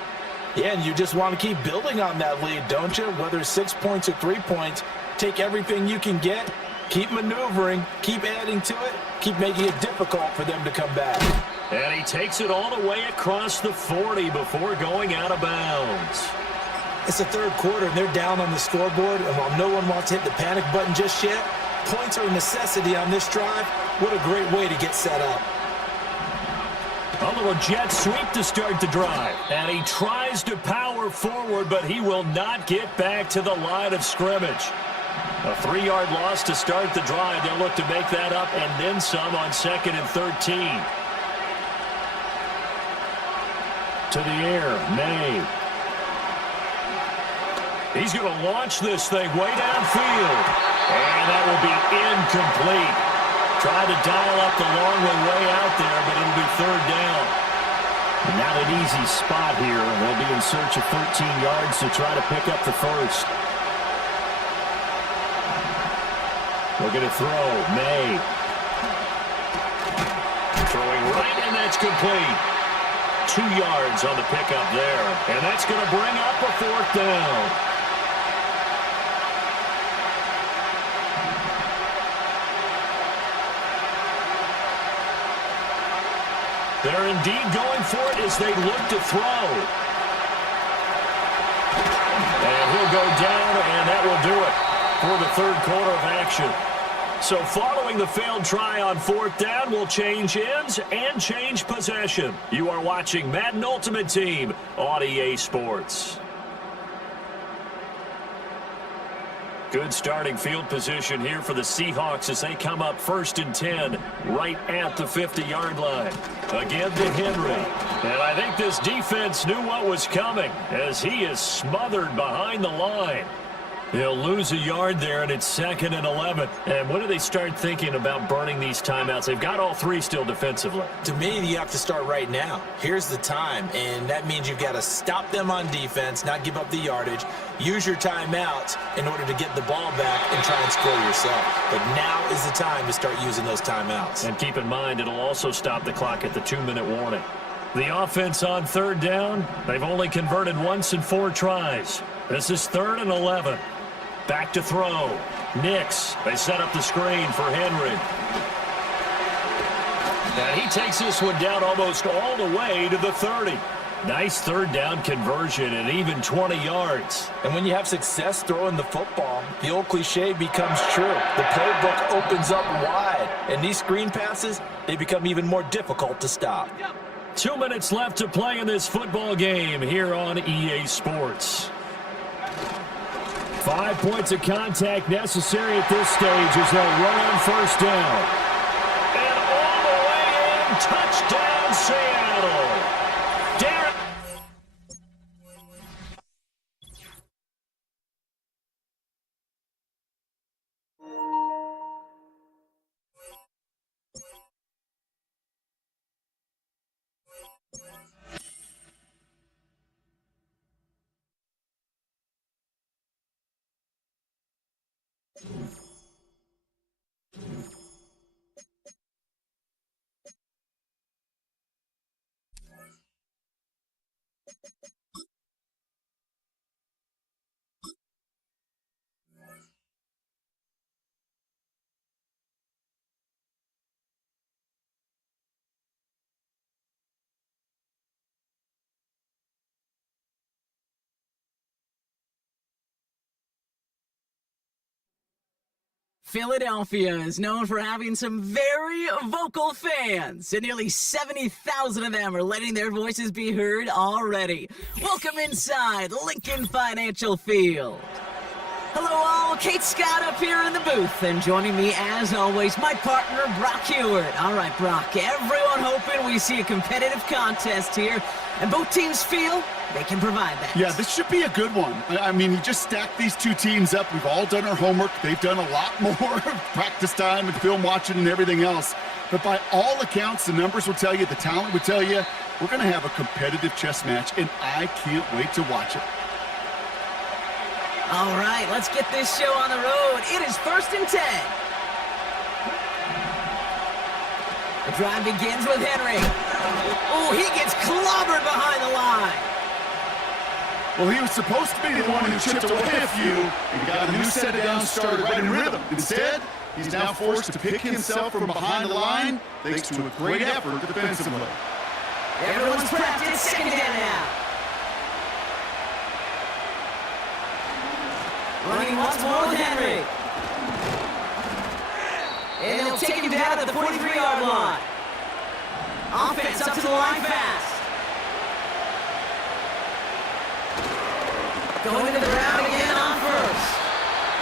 Yeah, and you just want to keep building on that lead, don't you? Whether it's 6 points or 3 points, take everything you can get, keep maneuvering, keep adding to it, keep making it difficult for them to come back. And he takes it all the way across the 40 before going out of bounds. It's the 3rd quarter, and they're down on the scoreboard, and while no one wants to hit the panic button just yet, points are a necessity on this drive. What a great way to get set up. A little jet sweep to start the drive. And he tries to power forward, but he will not get back to the line of scrimmage. A 3-yard loss to start the drive. They'll look to make that up and then some on 2nd and 13. To the air, May. He's going to launch this thing way downfield. And that will be incomplete. Tried to dial up the long way out there, but it'll be 3rd down. And not an easy spot here. They'll be in search of 13 yards to try to pick up the first. We're going to throw. May. Throwing right, and that's complete. 2 yards on the pickup there. And that's going to bring up a 4th down. They're indeed going for it as they look to throw. And he'll go down, and that will do it for the 3rd quarter of action. So following the failed try on 4th down, we'll change ends and change possession. You are watching Madden Ultimate Team on EA Sports. Good starting field position here for the Seahawks as they come up 1st and 10 right at the 50-yard line. Again to Henry. And I think this defense knew what was coming as he is smothered behind the line. They'll lose a yard there, and it's 2nd and 11. And when do they start thinking about burning these timeouts? They've got all 3 still defensively. To me, you have to start right now. Here's the time, and that means you've got to stop them on defense, not give up the yardage, use your timeouts in order to get the ball back and try and score yourself. But now is the time to start using those timeouts. And keep in mind, it'll also stop the clock at the 2-minute warning. The offense on 3rd down, they've only converted once in 4 tries. This is 3rd and 11. Back to throw. Nix. They set up the screen for Henry. And he takes this one down almost all the way to the 30. Nice third down conversion and even 20 yards. And when you have success throwing the football, the old cliche becomes true. The playbook opens up wide, and these screen passes, they become even more difficult to stop. 2 minutes left to play in this football game here on EA Sports. 5 points of contact necessary at this stage as they'll run on first down. And all the way in, touchdown Seattle. Darren. Philadelphia is known for having some very vocal fans, and nearly 70,000 of them are letting their voices be heard already. Welcome inside Lincoln Financial Field. Hello all, Kate Scott up here in the booth, and joining me as always, my partner Brock Heward. All right, Brock, everyone hoping we see a competitive contest here, and both teams feel they can provide that. Yeah, this should be a good one. I mean, you just stack these two teams up. We've all done our homework. They've done a lot more practice time and film watching and everything else. But by all accounts, the numbers will tell you, the talent will tell you, we're going to have a competitive chess match, and I can't wait to watch it. All right, let's get this show on the road. It is 1st and 10. The drive begins with Henry. Oh, he gets clobbered behind the line. Well, he was supposed to be the one who chipped away a few and got a new set of downs started right in rhythm. Instead, he's now forced to pick himself from behind the line thanks to a great effort defensively. Everyone's prepped. It's 2nd down now. Running once more with Henry. And they'll take him down at the 43-yard line. Offense up to the line fast. Going to the ground again on first.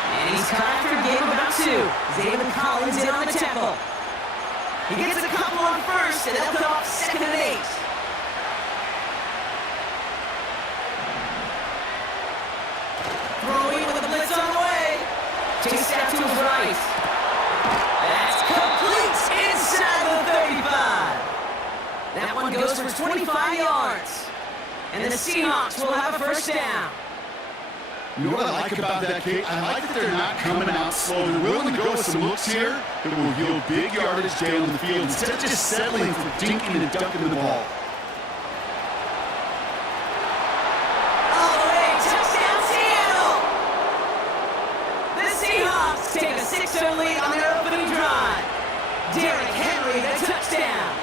And he's caught after a game about 2. Zayvon Collins in on the tackle. He gets a couple on first, and they'll come off 2nd and 8. Throwing with a blitz on the way. Chased out to his right. That's complete inside the 35. That one goes for 25 yards. And the Seahawks will have a first down. You know what I like about that, Kate? I like that they're not coming out slow. They're willing to go with some looks here that will yield big yardage down the field instead of just settling for dinking and dunking the ball. All the way, touchdown Seattle! The Seahawks take a 6-0 lead on their opening drive. Derrick Henry, the touchdown.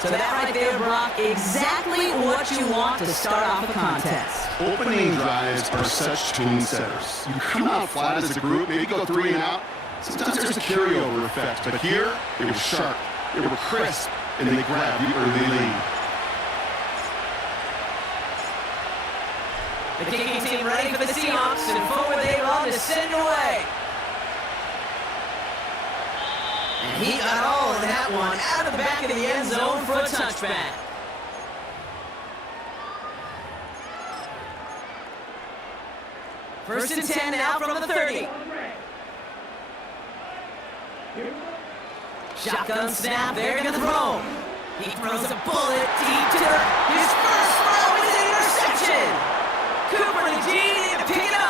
So that right there, Brock, exactly what you want to start off a contest. Opening drives are such tone setters. You come out flat as a group, maybe go 3 and out. Sometimes there's a carryover effect, but here, they were sharp, they were crisp, and they grabbed the early lead. The kicking team ready for the Seahawks, and forward they run to send away. And he got all of that one out of the back of the end zone for a touchback. First and 10 now from the 30. Shotgun snap, they're going to throw. He throws a bullet deep to his first throw is an interception. Cooper and Gene to pick it up.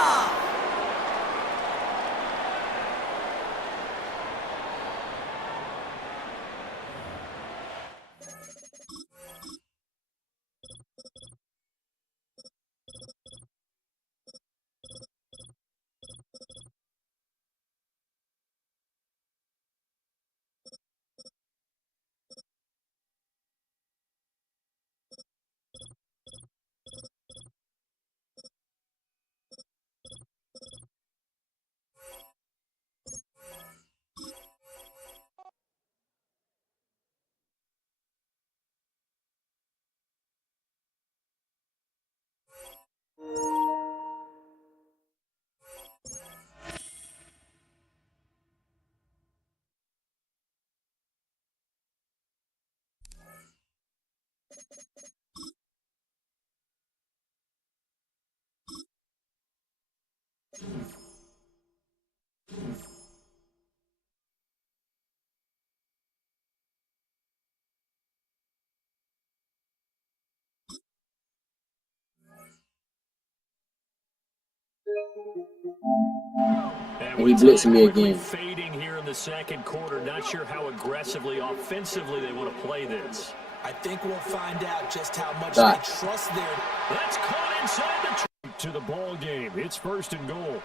And he blitzing me again. Fading here in the second quarter. Not sure how aggressively, offensively they want to play this. I think we'll find out just how much they trust their... That's caught inside the to the ball game. It's first and goal.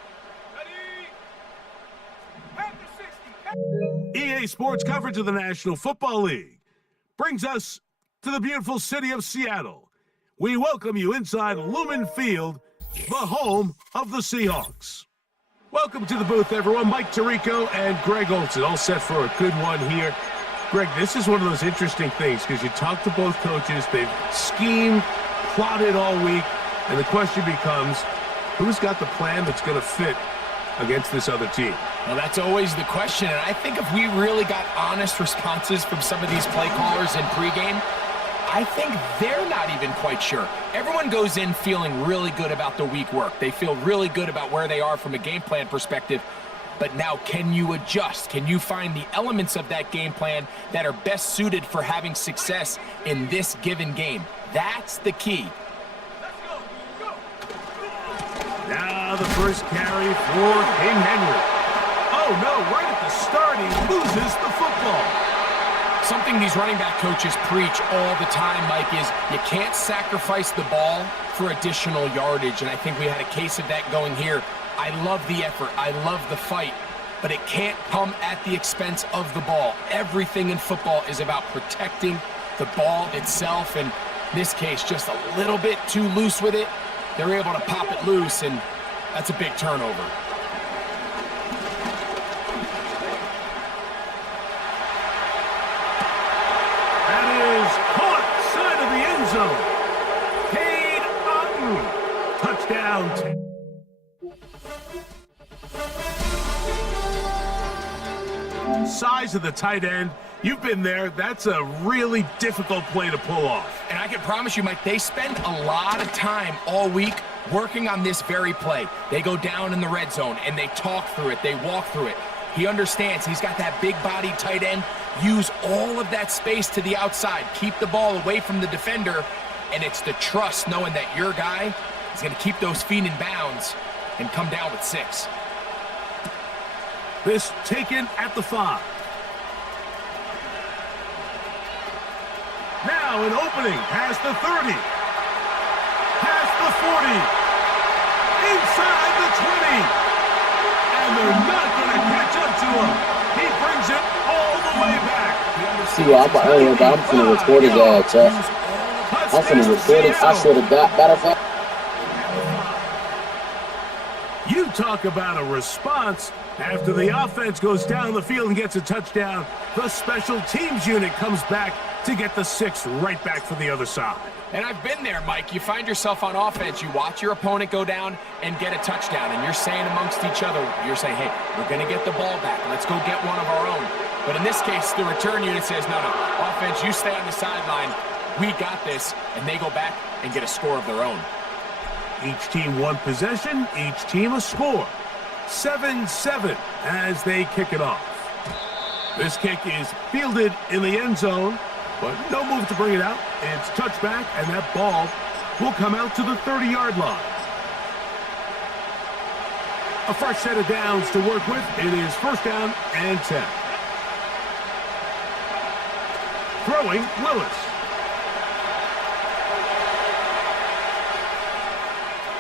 EA Sports coverage of the National Football League brings us to the beautiful city of Seattle. We welcome you inside Lumen Field, the home of the Seahawks. Welcome to the booth, everyone. Mike Tirico and Greg Olson, all set for a good one here. Greg, this is one of those interesting things because you talk to both coaches. They've schemed, plotted all week, and the question becomes, who's got the plan that's going to fit against this other team? Well, that's always the question, and I think if we really got honest responses from some of these play callers in pregame, I think they're not even quite sure. Everyone goes in feeling really good about the week work. They feel really good about where they are from a game plan perspective. But now, can you adjust? Can you find the elements of that game plan that are best suited for having success in this given game? That's the key. Now the first carry for King Henry. Oh no, right at the start, he loses the football. Something these running back coaches preach all the time, Mike, is you can't sacrifice the ball for additional yardage, and I think we had a case of that going here. I love the effort, I love the fight, but it can't come at the expense of the ball. Everything in football is about protecting the ball itself, and in this case, just a little bit too loose with it. They're able to pop it loose, and that's a big turnover. That is caught side of the end zone. Cade Otton. Touchdown. Size of the tight end. You've been there. That's a really difficult play to pull off. And I can promise you, Mike, they spend a lot of time all week working on this very play. They go down in the red zone, and they talk through it. They walk through it. He understands he's got that big-bodied tight end. Use all of that space to the outside. Keep the ball away from the defender, and it's the trust knowing that your guy is going to keep those feet in bounds and come down with 6. This taken at the 5. Now an opening past the 30. Past the 40. Inside the 20. And they're not going to catch up to him. He brings it all the way back. See, I'm finna record his ass, Chuck. I'm finna record it. I should have got better for. You talk about a response. After the offense goes down the field and gets a touchdown, the special teams unit comes back to get the 6 right back for the other side. And I've been there, Mike. You find yourself on offense, you watch your opponent go down and get a touchdown, and you're saying amongst each other, you're saying, hey, we're going to get the ball back. Let's go get one of our own. But in this case, the return unit says, no, offense, you stay on the sideline. We got this. And they go back and get a score of their own. Each team one possession, each team a score. 7-7 as they kick it off. This kick is fielded in the end zone, but no move to bring it out. It's touchback, and that ball will come out to the 30-yard line. A fresh set of downs to work with. It is first down and 10. Throwing, Willis.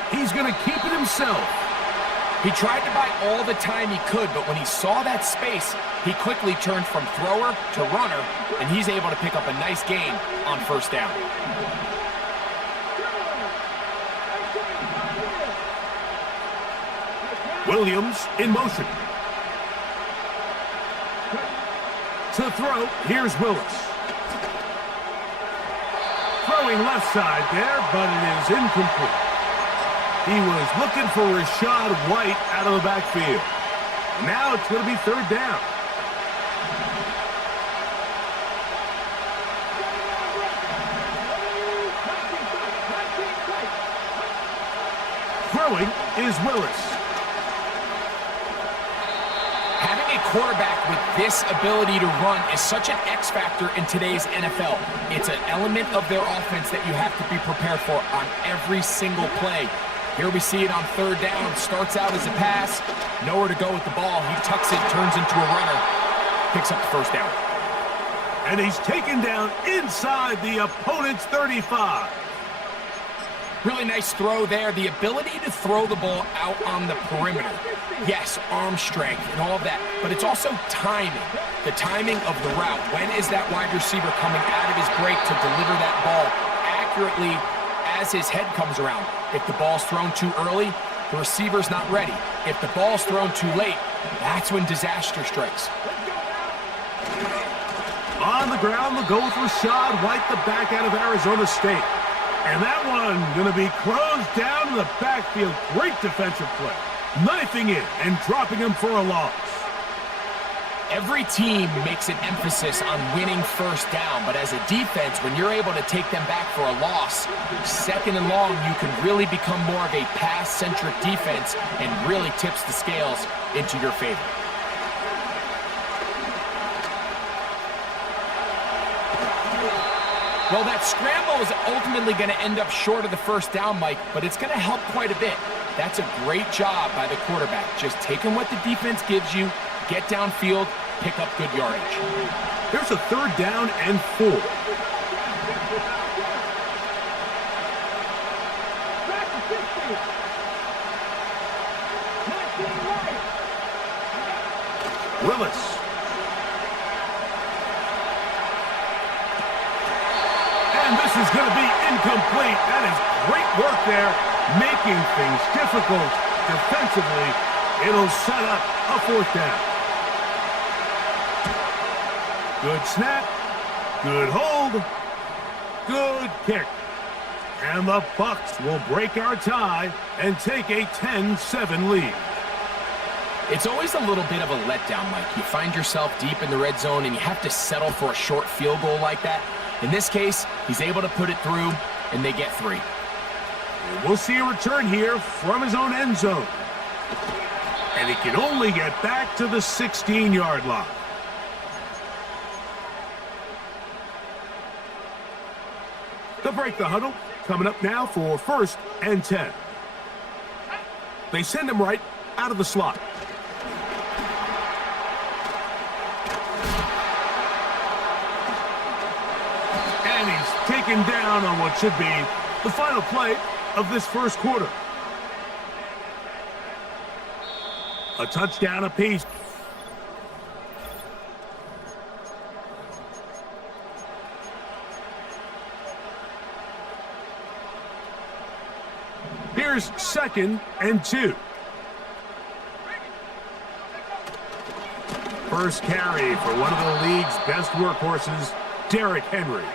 He's going to keep it himself. He tried to buy all the time he could, but when he saw that space, he quickly turned from thrower to runner, and he's able to pick up a nice gain on first down. Williams in motion. To throw, here's Willis. Throwing left side there, but it is incomplete. He was looking for Rashad White out of the backfield. Now it's going to be third down. Throwing is Willis. Having a quarterback with this ability to run is such an X factor in today's NFL. It's an element of their offense that you have to be prepared for on every single play. Here we see it on third down. Starts out as a pass. Nowhere to go with the ball. He tucks it, turns into a runner. Picks up the first down. And he's taken down inside the opponent's 35. Really nice throw there. The ability to throw the ball out on the perimeter. Yes, arm strength and all of that, but it's also timing. The timing of the route. When is that wide receiver coming out of his break to deliver that ball accurately as his head comes around? If the ball's thrown too early, the receiver's not ready. If the ball's thrown too late, that's when disaster strikes. On the ground, they'll go with Rashad White, the back out of Arizona State. And that one going to be closed down in the backfield. Great defensive play. Knifing in and dropping him for a loss. Every team makes an emphasis on winning first down, but as a defense, when you're able to take them back for a loss, second and long, you can really become more of a pass-centric defense and really tips the scales into your favor. Well, that scramble is ultimately going to end up short of the first down, Mike, but it's going to help quite a bit. That's a great job by the quarterback. Just taking what the defense gives you, get downfield, pick up good yardage. Here's a third down and 4. Willis. And this is going to be incomplete. That is great work there, making things difficult defensively. It'll set up a fourth down. Good snap, good hold, good kick. And the Bucs will break our tie and take a 10-7 lead. It's always a little bit of a letdown, Mike. You find yourself deep in the red zone and you have to settle for a short field goal like that. In this case, he's able to put it through, and they get 3. We'll see a return here from his own end zone. And he can only get back to the 16-yard line. They'll break the huddle. Coming up now for 1st and 10. They send him right out of the slot. And he's taken down on what should be the final play of this first quarter. A touchdown apiece. Here's 2nd and 2. First carry for one of the league's best workhorses, Derrick Henry.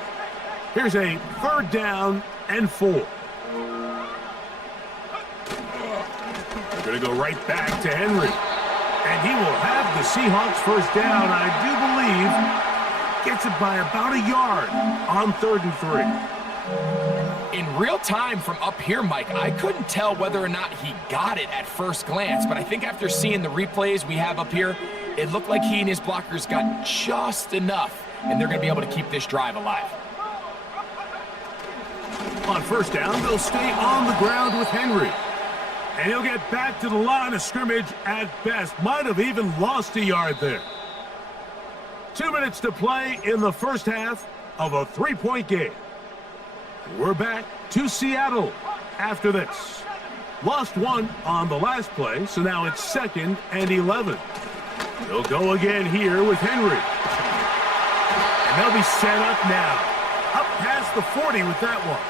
Here's a 3rd down and 4. They're going to go right back to Henry. And he will have the Seahawks first down. I do believe gets it by about a yard on 3rd and 3. In real time from up here, Mike, I couldn't tell whether or not he got it at first glance, but I think after seeing the replays we have up here, it looked like he and his blockers got just enough, and they're going to be able to keep this drive alive. On first down, they'll stay on the ground with Henry. And he'll get back to the line of scrimmage at best. Might have even lost a yard there. 2 minutes to play in the first half of a 3-point game. We're back to Seattle after this. Lost 1 on the last play, so now it's 2nd and 11. They'll go again here with Henry. And they'll be set up now. Up past the 40 with that one.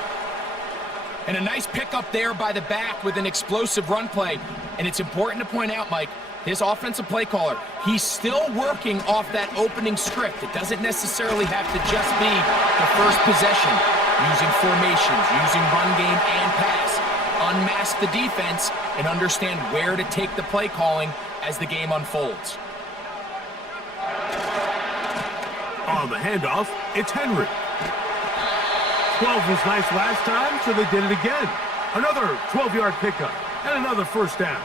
And a nice pickup there by the back with an explosive run play. And it's important to point out, Mike, his offensive play caller, he's still working off that opening script. It doesn't necessarily have to just be the first possession. Using formations, using run game and pass. Unmask the defense and understand where to take the play calling as the game unfolds. On the handoff, it's Henry. 12 was nice last time, so they did it again. Another 12-yard pickup and another first down.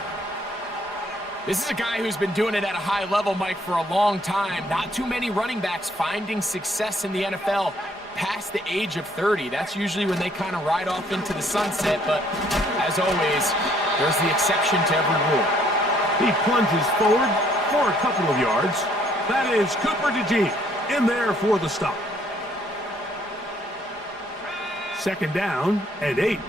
This is a guy who's been doing it at a high level, Mike, for a long time. Not too many running backs finding success in the NFL past the age of 30. That's usually when they kind of ride off into the sunset, but as always, there's the exception to every rule. He plunges forward for a couple of yards. That is Cooper DeGene in there for the stop. Second down and 8.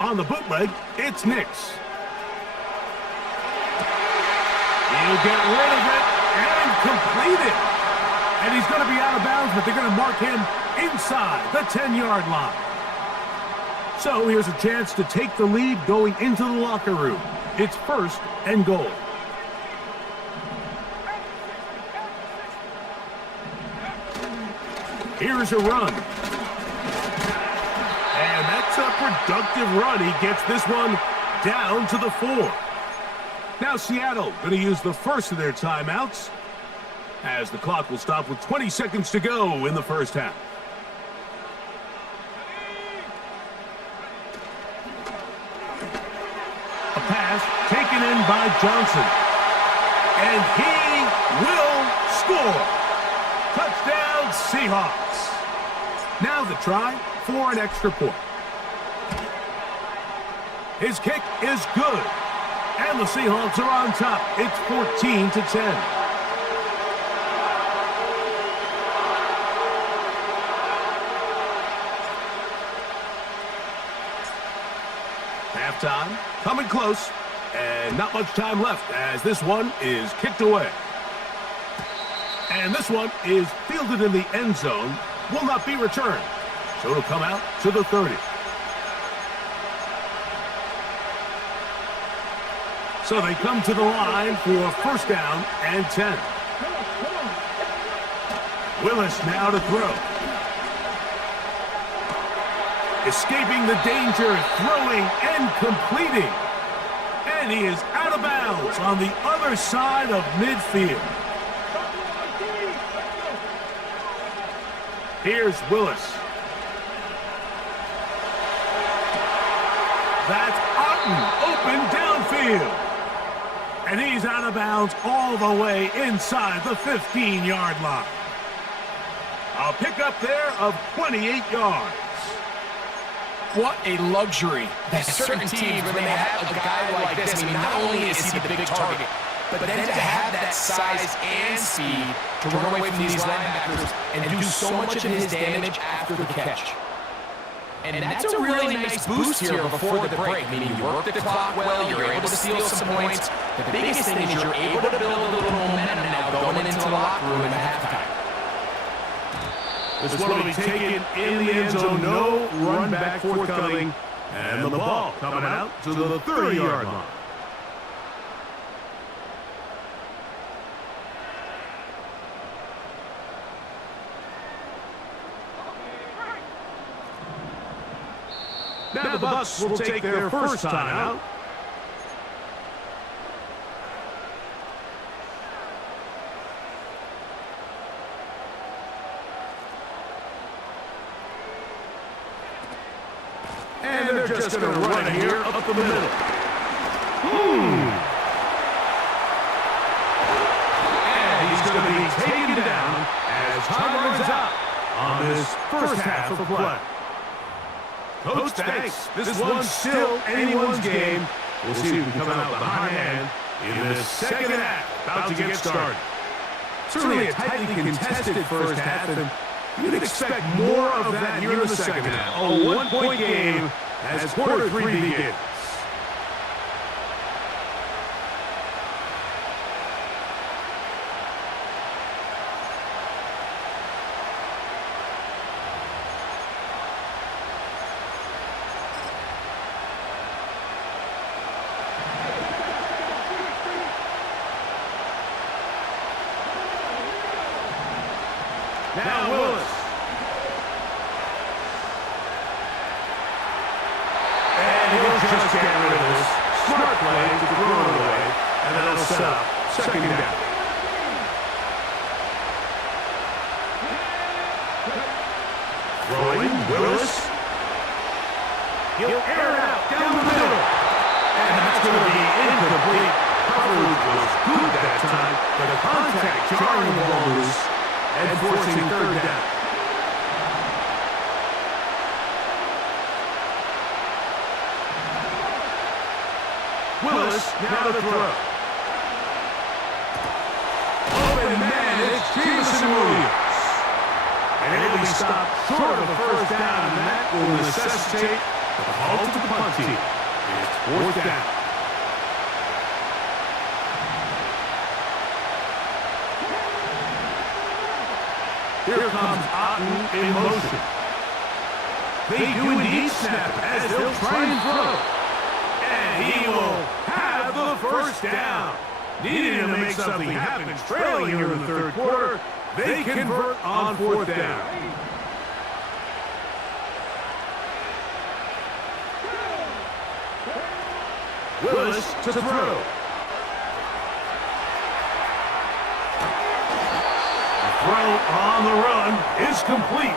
On the bootleg, it's Nix. He'll get rid of it and complete it. And he's going to be out of bounds, but they're going to mark him inside the 10-yard line. So here's a chance to take the lead going into the locker room. It's first and goal. Here's a run. And that's a productive run. He gets this one down to the 4. Now Seattle going to use the first of their timeouts as the clock will stop with 20 seconds to go in the first half. A pass taken in by Johnson. And he will score. Touchdown Seahawks. Now the try for an extra point. His kick is good. And the Seahawks are on top. It's 14-10. Halftime coming close. And not much time left as this one is kicked away. And this one is fielded in the end zone. Will not be returned. So it'll come out to the 30. So they come to the line for first down and 10. Willis now to throw. Escaping the danger, throwing and completing. And he is out of bounds on the other side of midfield. Here's Willis. That's Otten open downfield. And he's out of bounds all the way inside the 15-yard line. A pickup there of 28 yards. What a luxury that certain teams, when they have a guy like this, I mean, not only is he the big target, but then to have that size and speed to run away from these linebackers and do so much of his damage after the catch. And that's a really nice boost here before the break. I mean, you work the clock well, you're able to steal some points. The biggest thing is you're able to build a little momentum now going into the locker room in halftime. This one will be taken in the end zone. No run back forthcoming. And the ball coming out to the 30-yard line. Now the Bucs will take their first timeout. And they're just going to run it here up the middle. And he's going to be taken down as time runs out on this first half of play. Coach, thanks. This one's still anyone's game. We'll see who can come out with the high hand in the second half. About to get started. Certainly a tightly contested first half, and you'd expect more of that here in the second half. A one-point game as quarter 3 begins. Now Willis. And he'll just get rid of this. Smart play to throw it away. And that'll set up second down. Throwing Willis. He'll air it out down the middle. And that's going to be incomplete. Coverage was good that time, but the contact jarring the ball loose. and forcing third down. Willis now to throw. Open man, it's Jameson Williams. And it'll be stopped short of a first down, and that will necessitate the call to the punt team. It's fourth down. Here comes Otten in motion. They do indeed snap as they'll try and throw. And he will have the first down. Needing to make something happen, trailing here in the third quarter. They convert on fourth down. Willis to throw. The throw on the run is complete.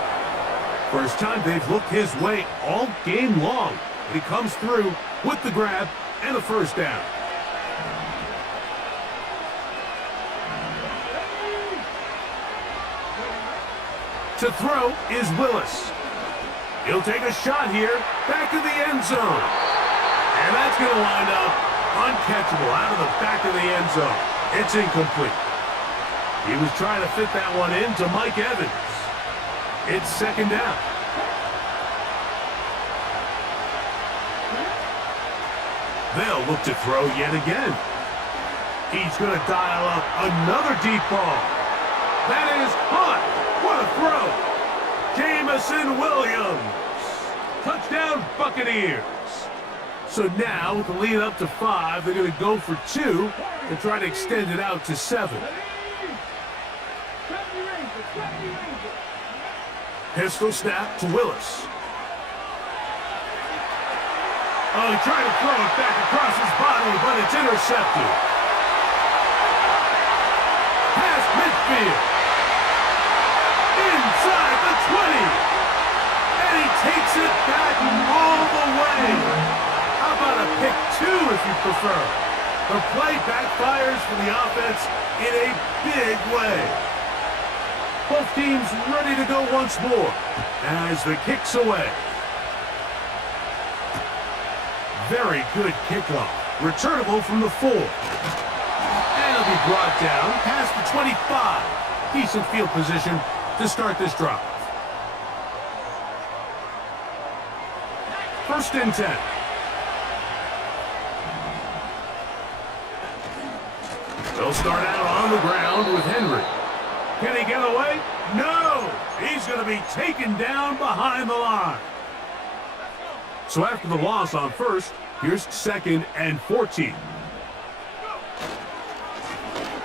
First time they've looked his way all game long. He comes through with the grab and a first down. To throw is Willis. He'll take a shot here, back in the end zone. And that's going to wind up uncatchable out of the back of the end zone. It's incomplete. He was trying to fit that one into Mike Evans. It's second down. They'll look to throw yet again. He's going to dial up another deep ball. That is hot. What a throw. Jameson Williams. Touchdown Buccaneers. So now, with the lead up to 5, they're going to go for 2 and try to extend it out to 7. Pistol snap to Willis. Oh, he tried to throw it back across his body, but it's intercepted. Past midfield. Inside the 20. And he takes it back all the way. How about a pick 2 if you prefer? The play backfires for the offense in a big way. Both teams ready to go once more as the kick's away. Very good kickoff. Returnable from the 4. And it'll be brought down past the 25. Decent field position to start this drive. First and 10. They'll start out on the ground with Henry. Can he get away? No! He's going to be taken down behind the line. So after the loss on first, here's second and 14.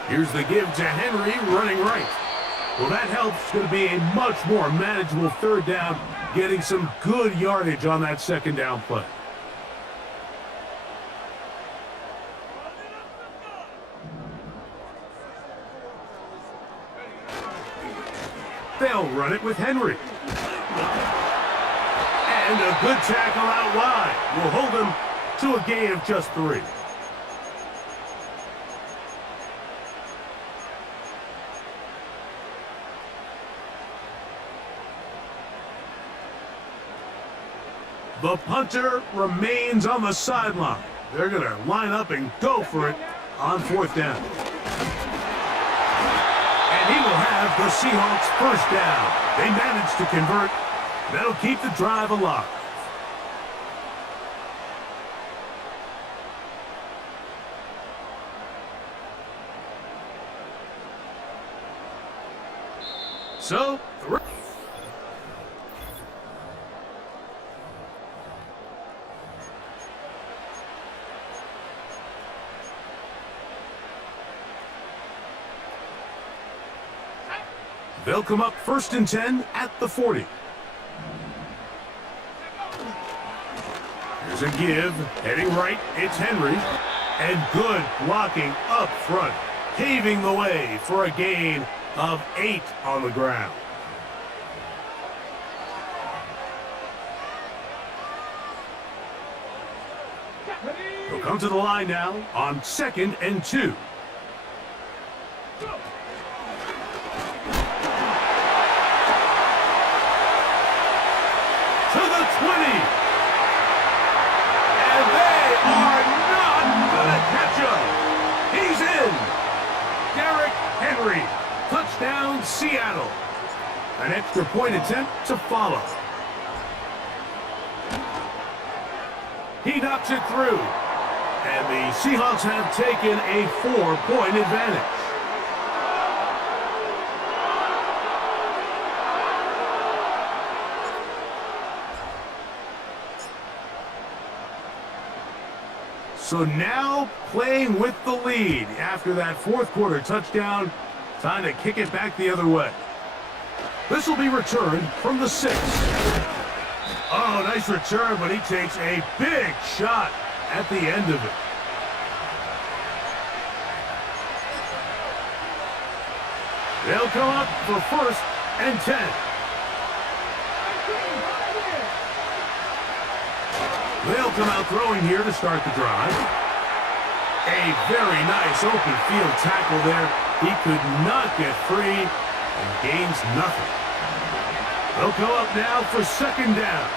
Here's the give to Henry running right. Well, that helps. It's going to be a much more manageable third down, getting some good yardage on that second down play. They'll run it with Henry. And a good tackle out wide will hold him to a gain of just 3. The punter remains on the sideline. They're going to line up and go for it on fourth down. And he will have the Seahawks first down. They managed to convert. That'll keep the drive alive. So, they'll come up first and 10 at the 40. Here's a give, heading right, it's Henry. And good blocking up front, paving the way for a gain of 8 on the ground. He'll come to the line now on second and 2. Seattle. An extra point attempt to follow. He knocks it through. And the Seahawks have taken a 4-point advantage. So now playing with the lead after that fourth quarter touchdown. Time to kick it back the other way. This will be returned from the 6. Oh, nice return, but he takes a big shot at the end of it. They'll come up for 1st and 10. They'll come out throwing here to start the drive. A very nice open field tackle there. He could not get free and gains nothing. They'll go up now for 2nd down.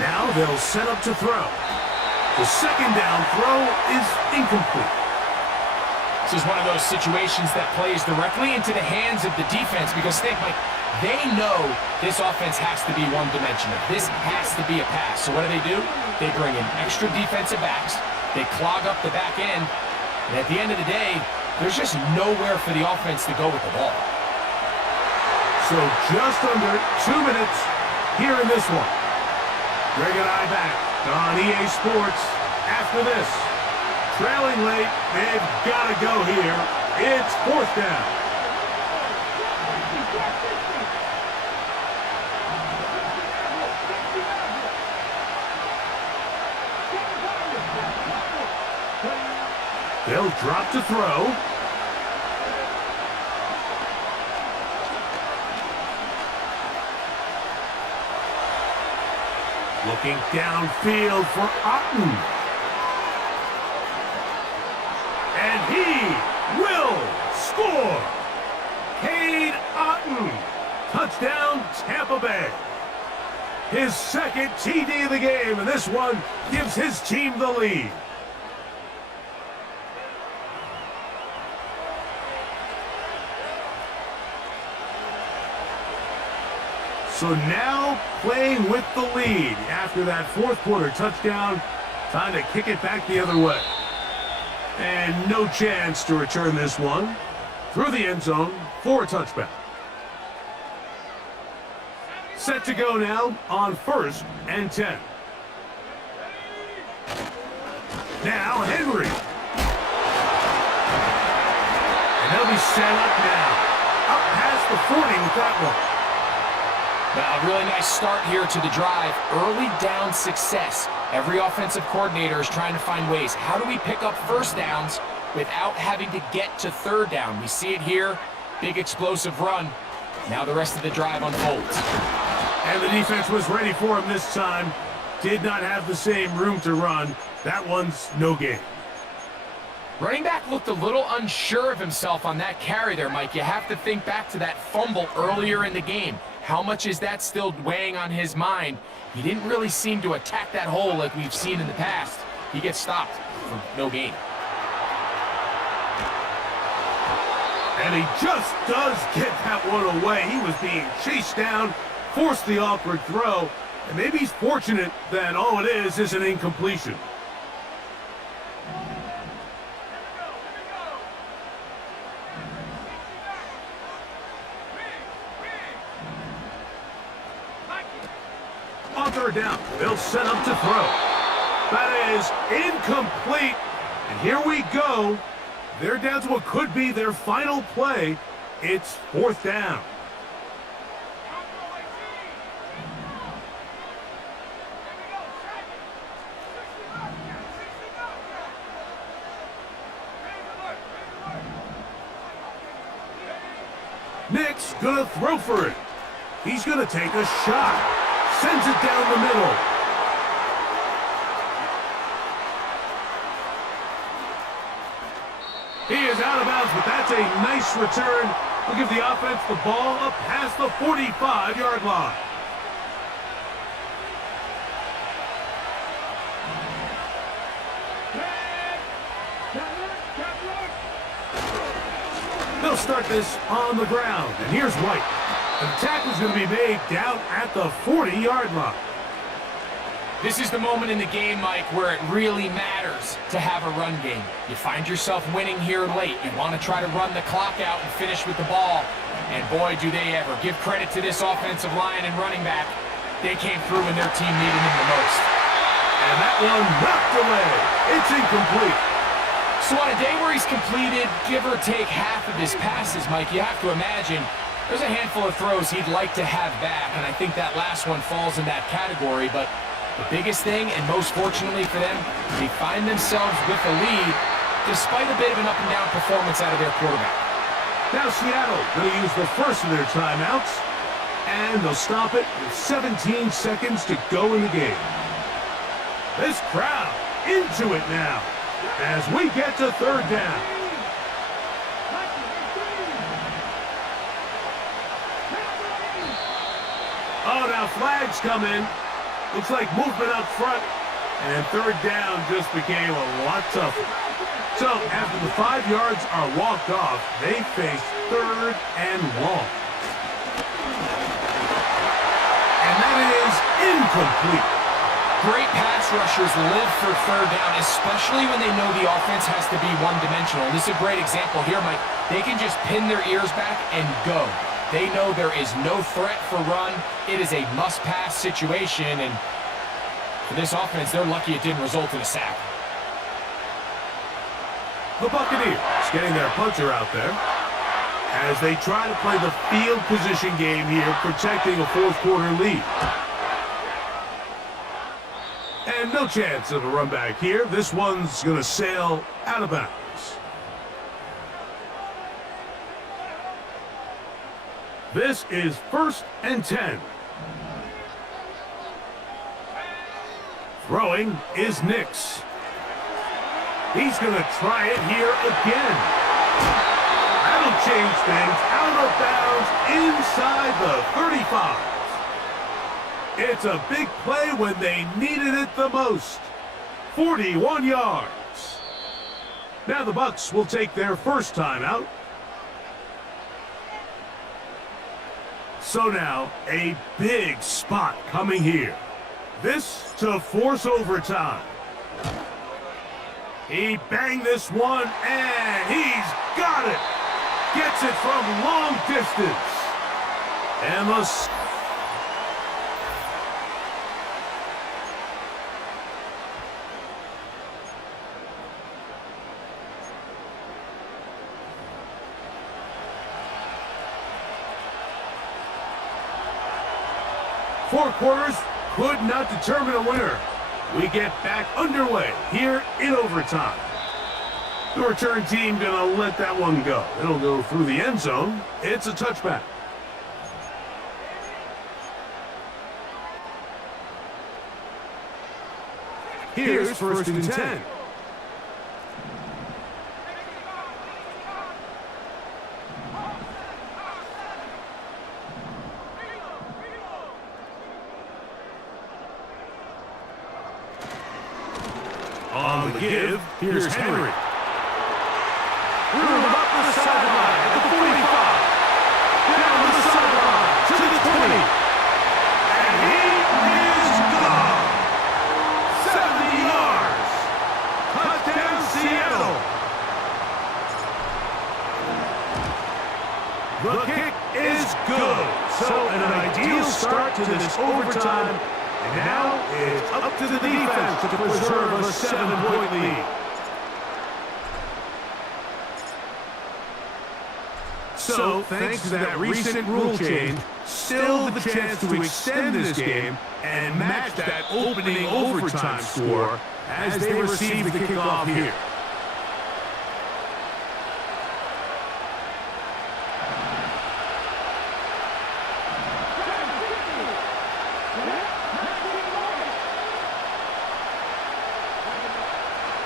Now they'll set up to throw. The 2nd down throw is incomplete. This is one of those situations that plays directly into the hands of the defense because think, Mike, they know this offense has to be one-dimensional. This has to be a pass. So what do? They bring in extra defensive backs. They clog up the back end. And at the end of the day, there's just nowhere for the offense to go with the ball. So just under 2 minutes here in this one. Greg and I back on EA Sports after this. Trailing late, they've got to go here. It's 4th down. They'll drop to throw. Looking downfield for Otten. And he will score. Cade Otten. Touchdown, Tampa Bay. His 2nd TD of the game, and this one gives his team the lead. So now playing with the lead after that fourth quarter touchdown. Time to kick it back the other way. And no chance to return this one. Through the end zone for a touchback. Set to go now on 1st and 10. Now Henry. And they'll be set up now. Up past the 40 with that one. Now, a really nice start here to the drive. Early down success. Every offensive coordinator is trying to find ways. How do we pick up 1st downs without having to get to 3rd down? We see it here. Big explosive run. Now the rest of the drive unfolds. And the defense was ready for him this time. Did not have the same room to run. That one's no gain. Running back looked a little unsure of himself on that carry there, Mike. You have to think back to that fumble earlier in the game. How much is that still weighing on his mind? He didn't really seem to attack that hole like we've seen in the past. He gets stopped for no gain. And he just does get that one away. He was being chased down, forced the awkward throw, and maybe he's fortunate that all it is an incompletion. On 3rd down, they'll set up to throw. That is incomplete. And here we go. They're down to what could be their final play. It's 4th down. Nick's gonna throw for it. He's gonna take a shot. Sends it down the middle. He is out of bounds, but that's a nice return. We'll give the offense the ball up past the 45-yard line. They'll start this on the ground, and here's White. The tackle's going to be made down at the 40-yard line. This is the moment in the game, Mike, where it really matters to have a run game. You find yourself winning here late. You want to try to run the clock out and finish with the ball. And boy, do they ever. Give credit to this offensive line and running back. They came through when their team needed them the most. And that one knocked away. It's incomplete. So on a day where he's completed, give or take half of his passes, Mike, you have to imagine there's a handful of throws he'd like to have back, and I think that last one falls in that category. But the biggest thing, and most fortunately for them, they find themselves with a lead despite a bit of an up-and-down performance out of their quarterback. Now Seattle going to use the first of their timeouts, and they'll stop it with 17 seconds to go in the game. This crowd into it now as we get to third down. Oh, now flags come in. Looks like movement up front, and third down just became a lot tougher. So after the 5 yards are walked off, they face third and long. And that is incomplete. Great pass rushers live for third down, especially when they know the offense has to be one-dimensional. This is a great example here, Mike. They can just pin their ears back and go. They know there is no threat for run. It is a must-pass situation, and for this offense, they're lucky it didn't result in a sack. The Buccaneers getting their punter out there as they try to play the field position game here, protecting a fourth-quarter lead. And no chance of a run back here. This one's going to sail out of bounds. This is 1st and 10. Throwing is Nix. He's going to try it here again. That'll change things. Out of bounds inside the 35. It's a big play when they needed it the most. 41 yards. Now the Bucs will take their first timeout. So now, a big spot coming here. This to force overtime. He banged this one, and he's got it. Gets it from long distance. And the... Four quarters could not determine a winner. We get back underway here in overtime. The return team gonna let that one go. It'll go through the end zone. It's a touchback. Here's 1st and 10. On the give, here's Henry. Room up the sideline at the 45. Down the sideline to the 20. And he is gone. 70 yards. Touchdown, Seattle. The kick is good. So an ideal start to this overtime. And now it's up to the defense to preserve a 7-point lead. So, thanks to that recent rule change, still the chance to extend this game and match that opening overtime score as they receive the kickoff here.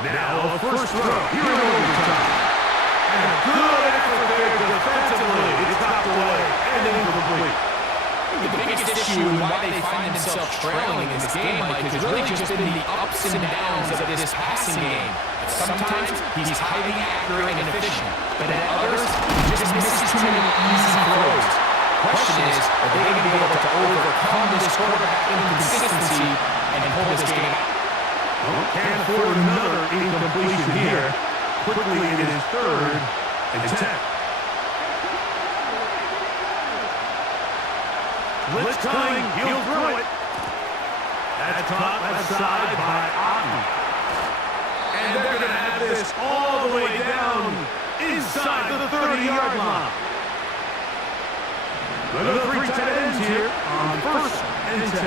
Now a first throw here in overtime. And a good effort there defensively. It's knocked away and incomplete. The biggest issue and why they find themselves trailing in this game, Mike, has really just been the ups and downs of this passing game. Sometimes he's highly accurate and efficient, but at others, he just misses too many easy throws. Question is, are they going to be able to overcome this quarterback inconsistency and pull this game out? Well, can't afford another incompletion here. Quickly it is 3rd and 10. Blitz coming, he'll throw it. That's caught left side by Otten. And they're going to have this all the way down inside the 30-yard line. Another 3 tight ends here on 1st and 10.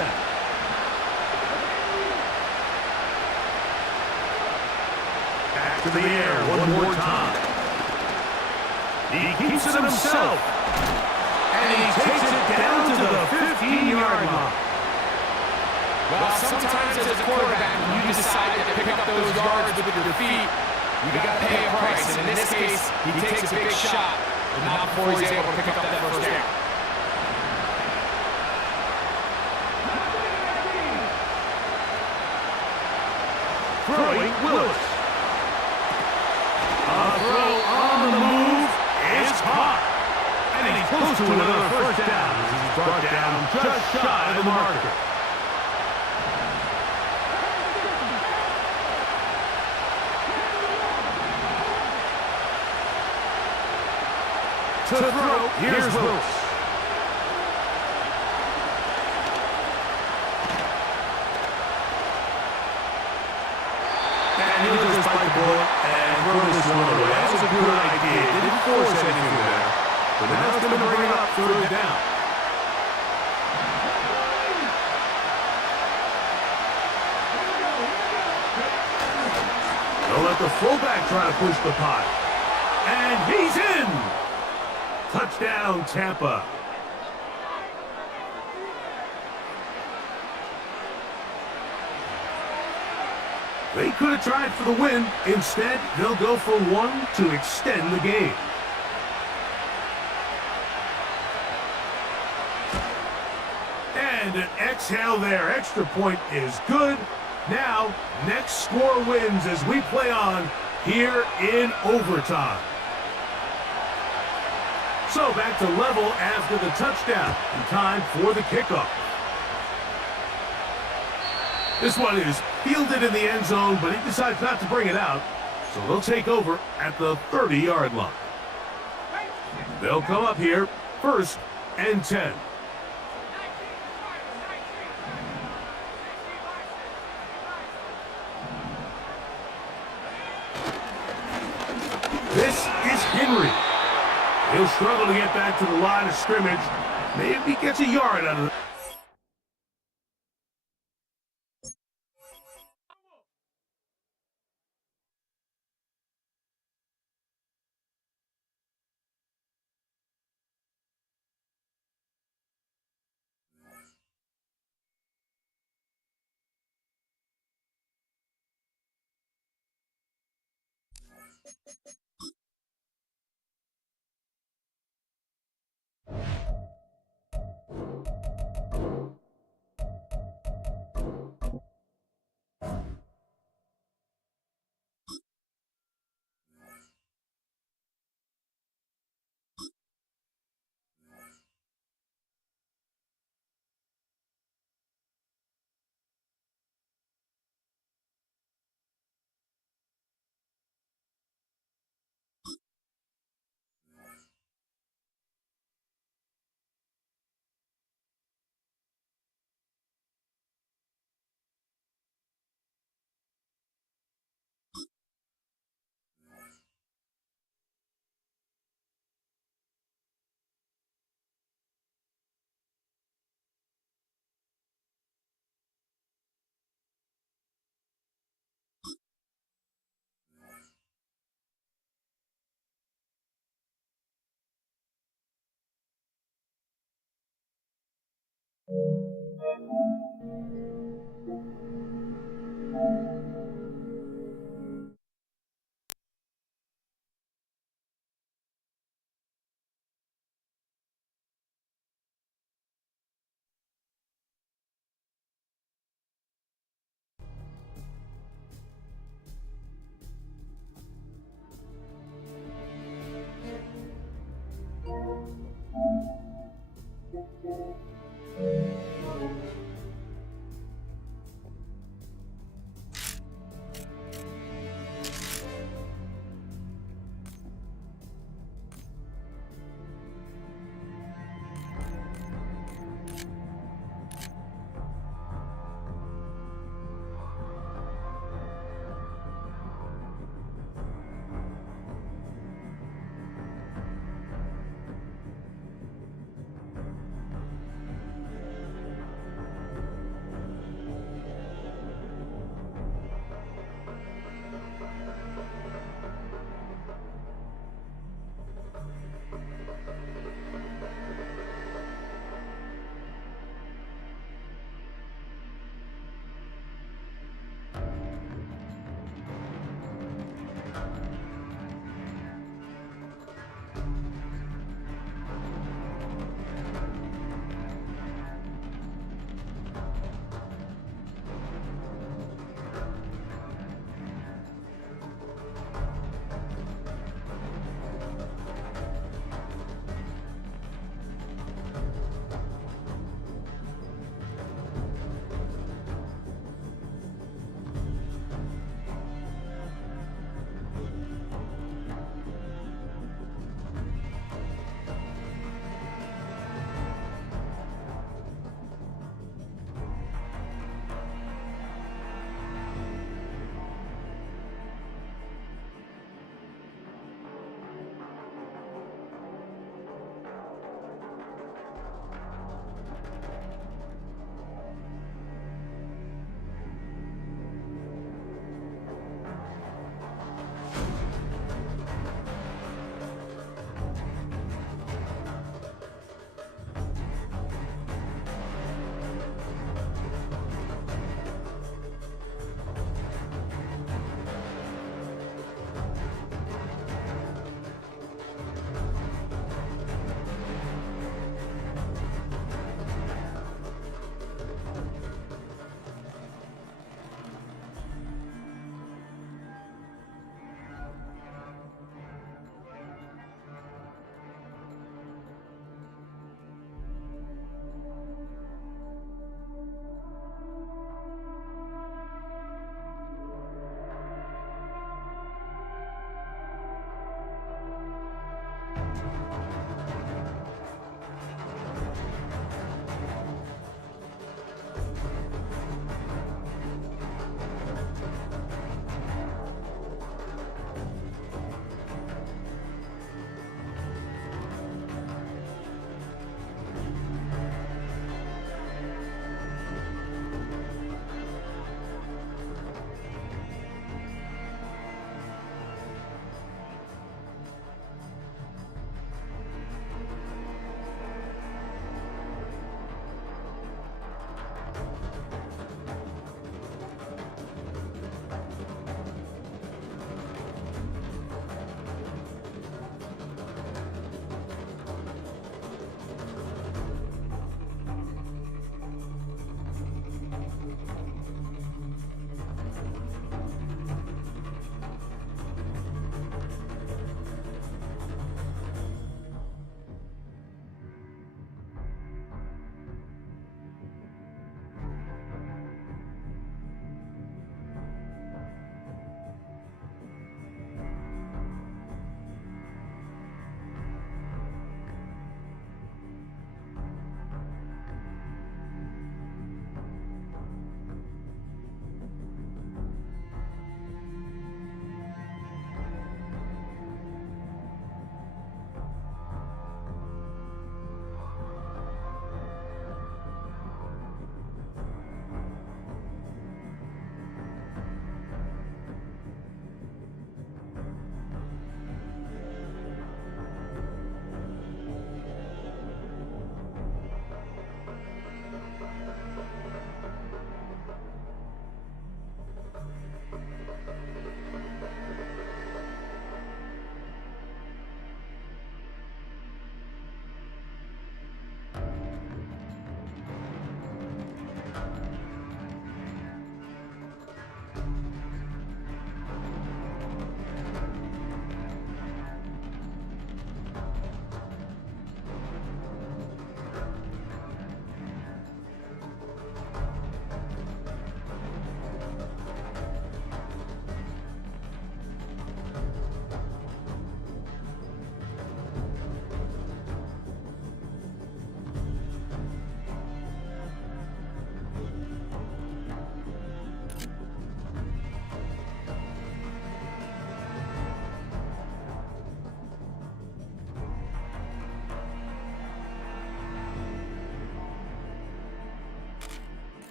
Back to the air one more time. He keeps it himself. And he takes it down to the 15-yard line. Well, sometimes as a quarterback, when you decide to pick up those yards with your feet, you got to pay a price. And in this case, he takes a big shot, but not before he's able to pick up that first down. Throwing Willis. A throw on the move is caught. And he's close to another first down. He's brought down just shy of the marker. To throw, here's Willis. And he'll just bite the bullet and throw this one away. That was a good idea. Didn't force anything there. But now it's going to bring it up 3rd down. They'll let the fullback try to push the pot. And he's in! Touchdown, Tampa. They could have tried for the win. Instead, they'll go for 1 to extend the game. And an exhale there. Extra point is good. Now, next score wins as we play on here in overtime. So back to level after the touchdown, and time for the kickoff. This one is fielded in the end zone, but he decides not to bring it out, so they'll take over at the 30-yard line. They'll come up here, 1st and 10. This is Henry. He'll struggle to get back to the line of scrimmage. Maybe he gets a yard out of it.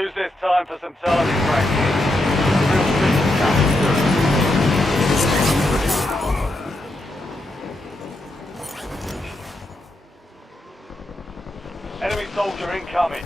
Use this time for some target practice. Real business coming through. Enemy soldier incoming.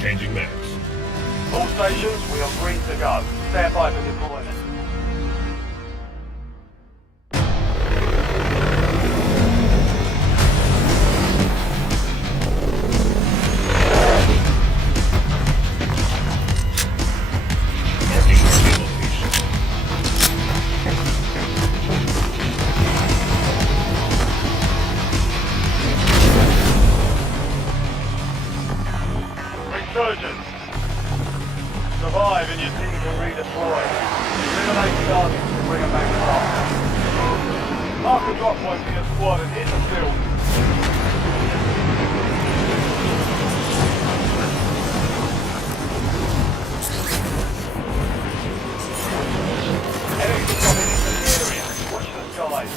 Changing maps. All stations, we are green to go. Stand by for deployment. Marking target location. Resurgence. Survive and your team can redeploy. Eliminate targets to bring them back up. Mark the drop point for your squad and hit the field. Enemies coming into the area. Watch the skies.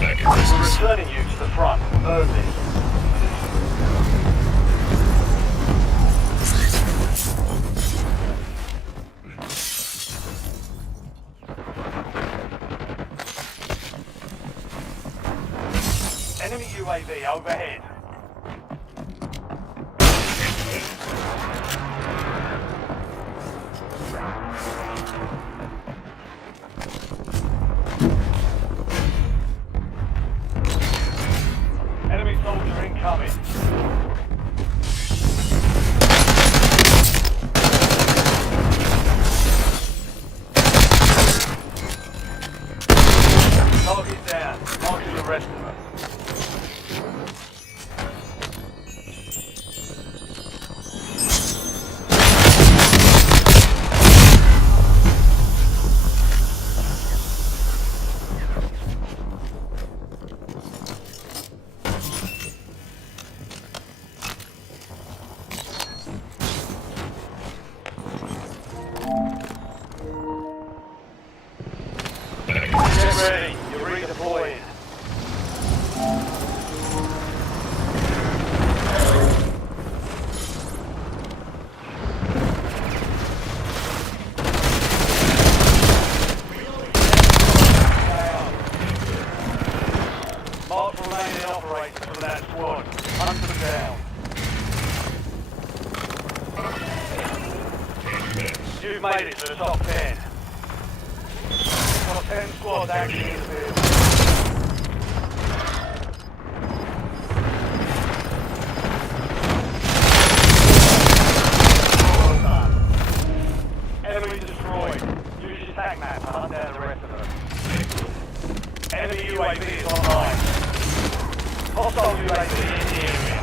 Back in We're business. returning you to the front. Earn this. Enemy UAV overhead. Enemy soldier incoming. Target down. Marking the rest of us. Back in Get business. ready. You're redeploying. Mark remaining operators from that squad. Hunt them down. Changing maps. You've made it to the top 10. Got 10 squads active in the field. Well done. Enemy destroyed. Use your tag map to hunt down the rest of them. Enemy UAV is online. Hostile UAV in the area.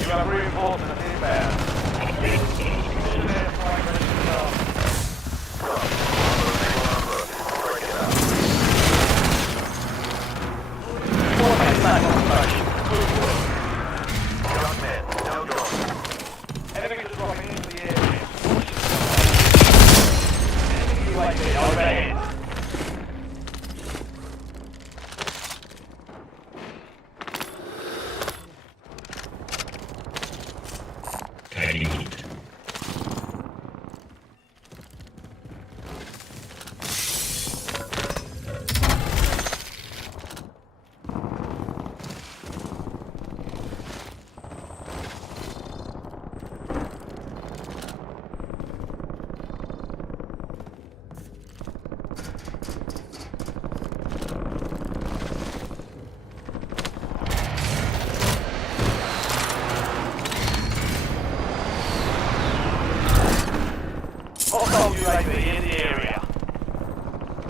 You have reinforcements inbound. Mission airstrike ready to go. Hostile UAV in the area.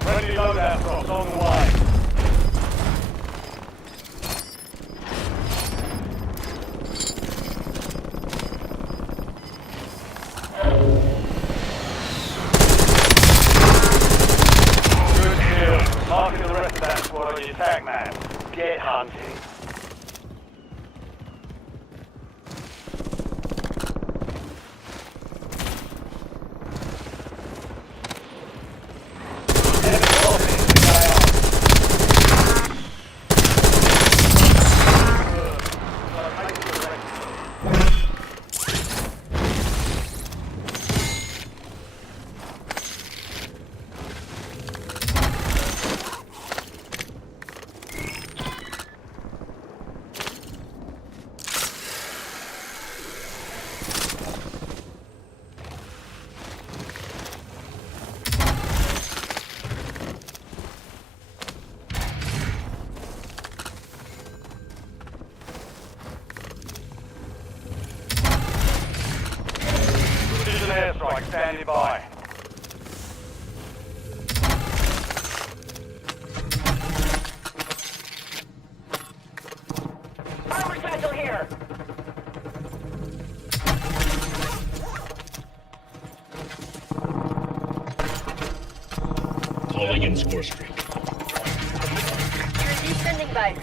Friendly loadout drops on the way. Good kill. Marking the rest of that squad on your attack map. Get hunting. Airstrike standing by. Armor satchel here. Calling in score streak. Standing by.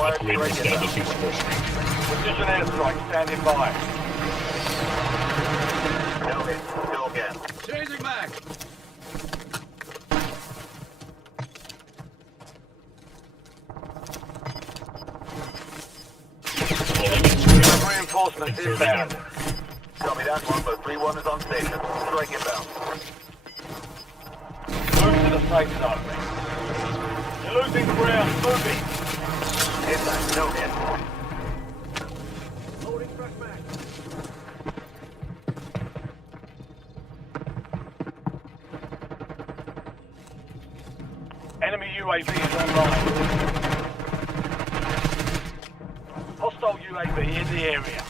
Operator establishing score streak. Precision airstrike standing by. Go again. Changing back. Reinforcements inbound. Copy that, Longbow 3-1 is on station. Strike inbound. Move to the safe zone. You're losing ground. Moving. Inbound. No hit. Loading fresh mag. Enemy UAV is online. Hostile UAV in the area.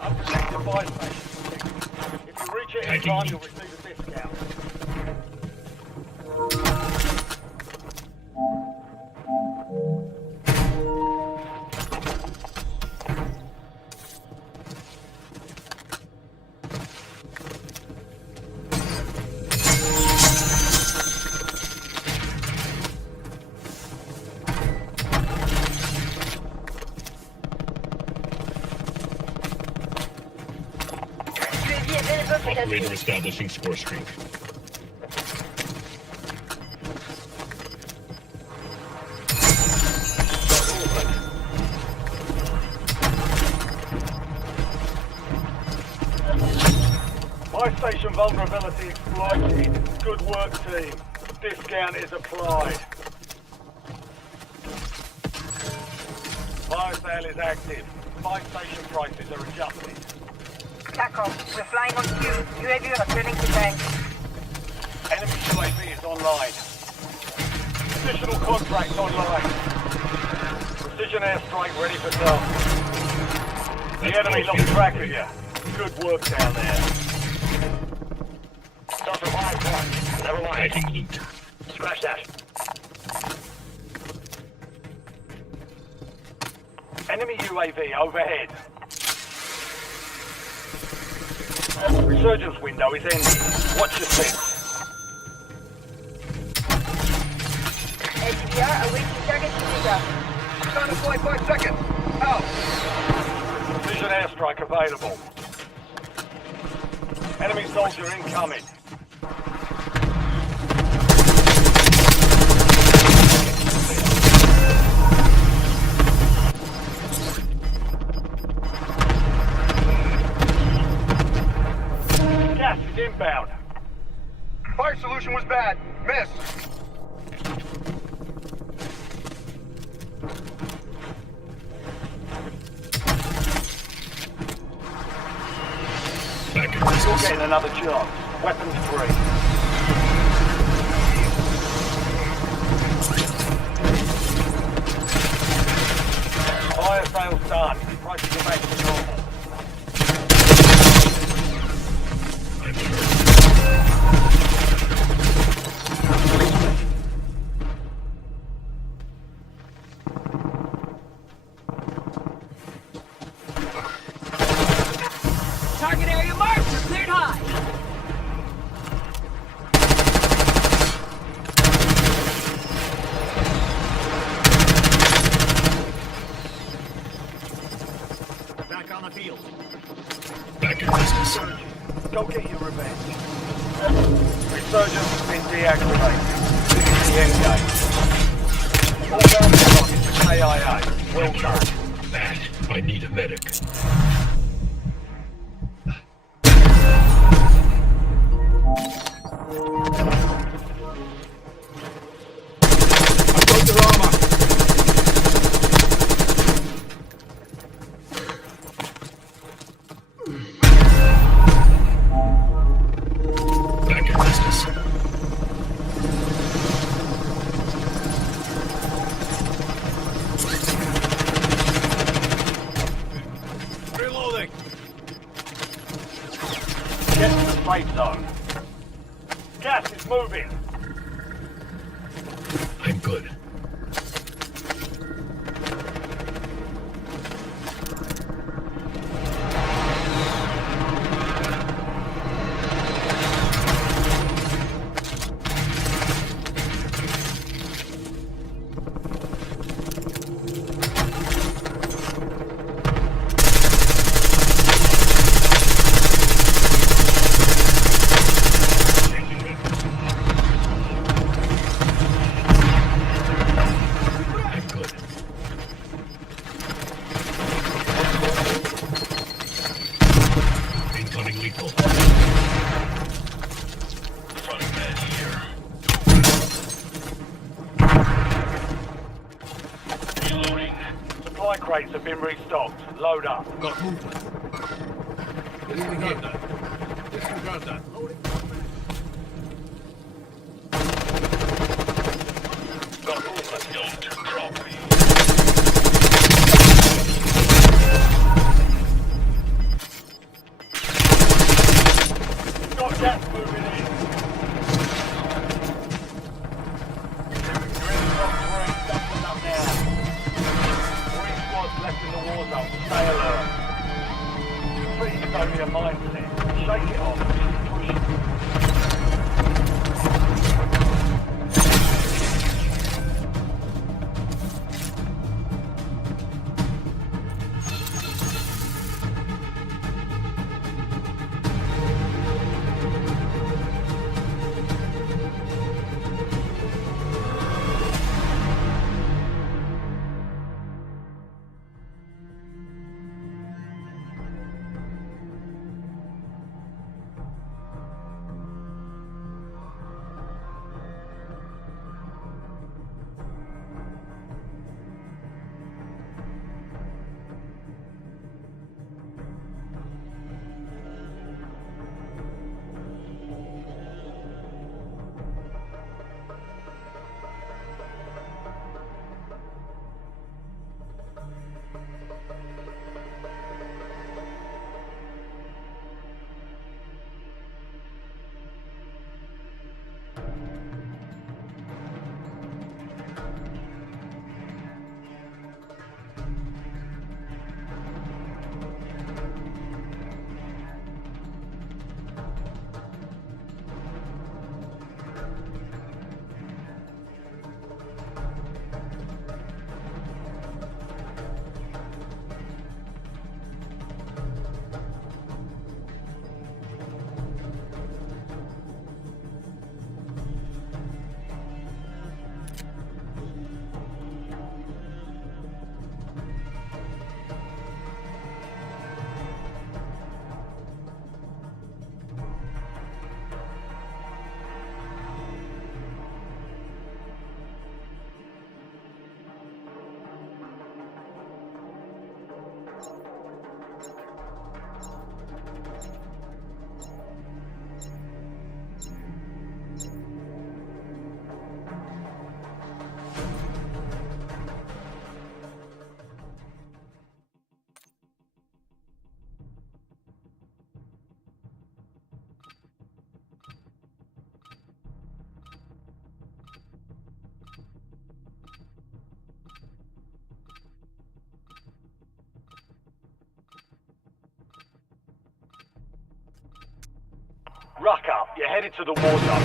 Unprotected buy station. If you reach it in time, you'll receive a discount. Operator establishing score streak. Buy station vulnerability exploited. Good work, team. Discount is applied. Fire sale is active. Buy station prices are adjusted. TACOM, we're flying on cue. UAV returning to tank. Enemy UAV is online. Additional contracts online. Precision airstrike ready for task. The enemy lost track of you. Good work down there. Dr. 5-1. Never mind. Tagging loot. Scratch that. Enemy UAV overhead. Resurgence window is ending. Watch your six. LTBR awaiting target data. Time to fly 5 seconds. Out. Precision airstrike available. Enemy soldier incoming. Gas is inbound. Fire solution was bad. Miss. Back in You're business. getting another chance. Weapons free. This is the end game. All bounty rockets to KIA. Well done. Matt, I need a medic. Back in business. Reloading. Get to the safe zone. Gas is moving. I'm good. I'm good. Incoming lethal. Front man here. Reloading. Supply crates have been restocked. Load up. Got movement. Disregard that. Disregard that. Got movement. Don't drop me. Got gas moving in. You're in the top 3. Dumping up now. 3 squads left in the war zone. Stay alert. Defeat is only a mindset. Shake it off. Push it. Ruck up. You're headed to the war zone.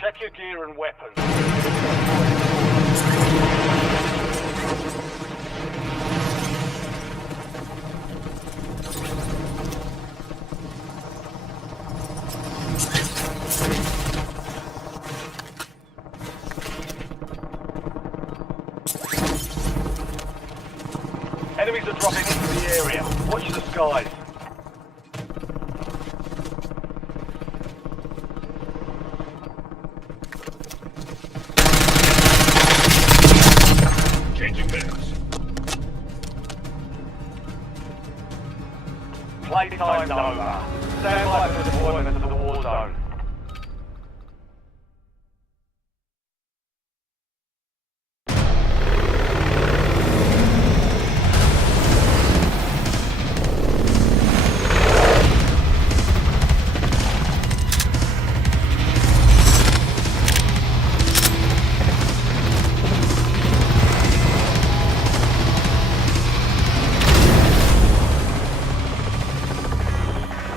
Check your gear and weapons. Enemies are dropping into the area. Watch the skies. Playtime's over. Stand by for deployment to the war zone.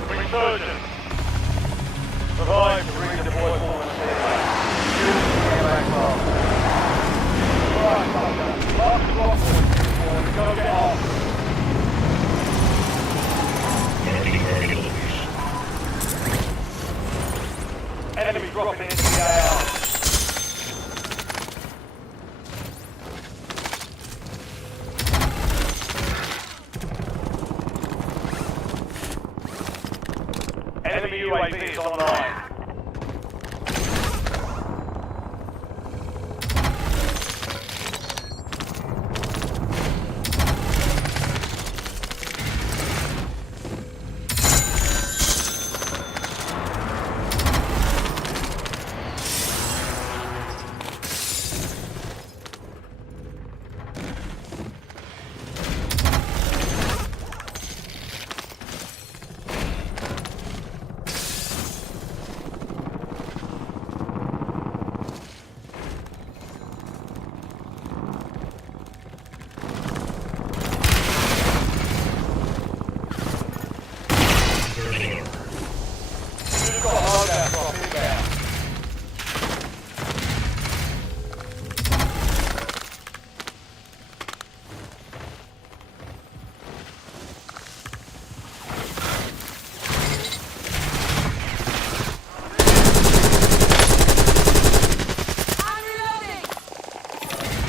Resurgence. Survive to redeploy forward to the base. Get back fast. Right, Thunder. Last drop point. Go get off. Enemy dropping into the AR. Enemy UAV is online.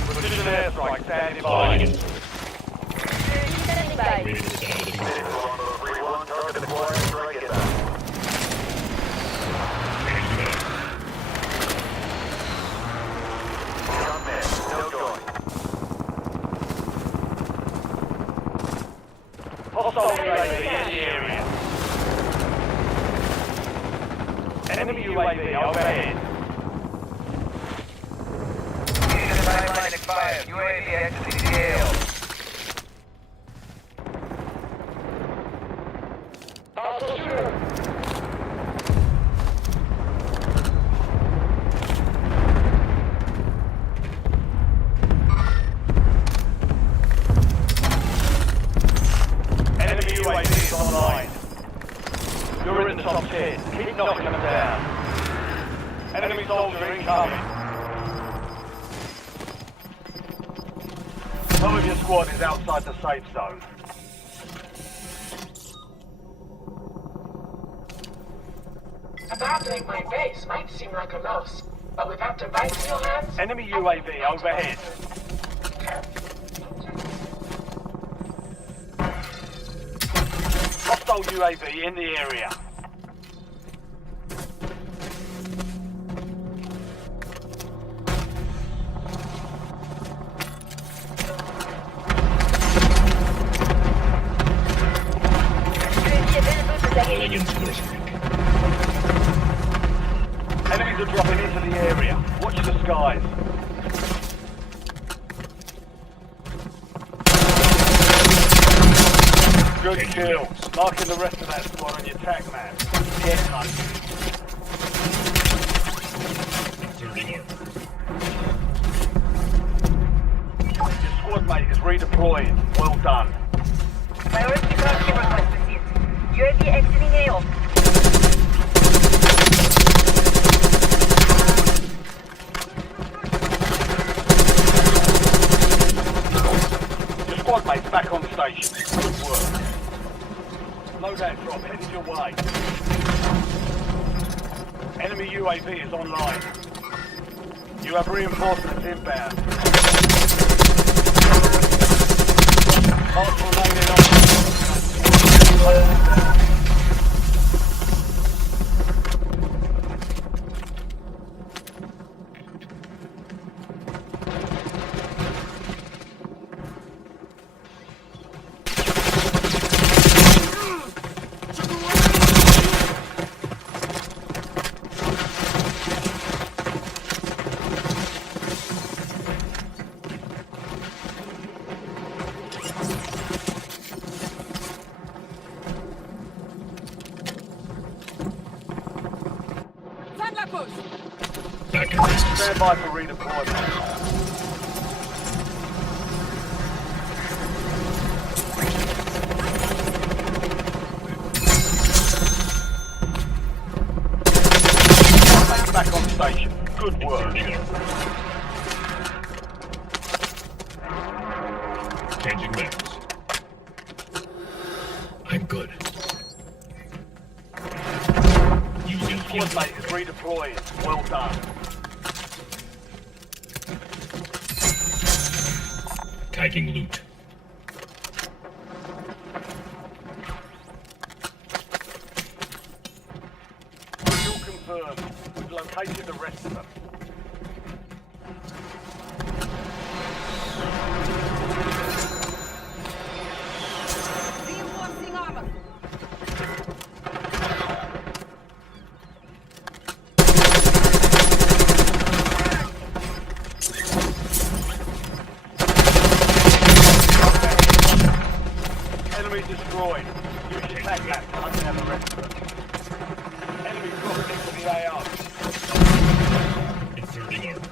Precision airstrike, standing by. Standing by. Hostile UAV in the area. Enemy UAV overhead. Timeline expired. UAV exiting the AO. Enemy soldier incoming. Some of your squad is outside the safe zone. Abandoning my base might seem like a loss, but with that device in your hands... Enemy UAV overhead. Hostile UAV in the area. Enemies are dropping into the area. Watch the skies. Good kill. Marking the rest of that squad on your tac map. Get hunted. Your squad mate is redeploying. Well done. Priority crush request received. UAV exiting AO. Your squad mate's back on station. Good work. Loadout drop headed your way. Enemy UAV is online. You have reinforcements inbound. Hostiles remaining on. Stand by for redeployment. Back on station. Good work. Changing maps. I'm good. Your squad mate is redeploying. Well done. Tagging loot. Kill confirmed. We've located the rest of them. Reinforcing armor. Enemy destroyed. Use your tac map to hunt down the rest of them. Enemy dropping into the AR. Inserting armor.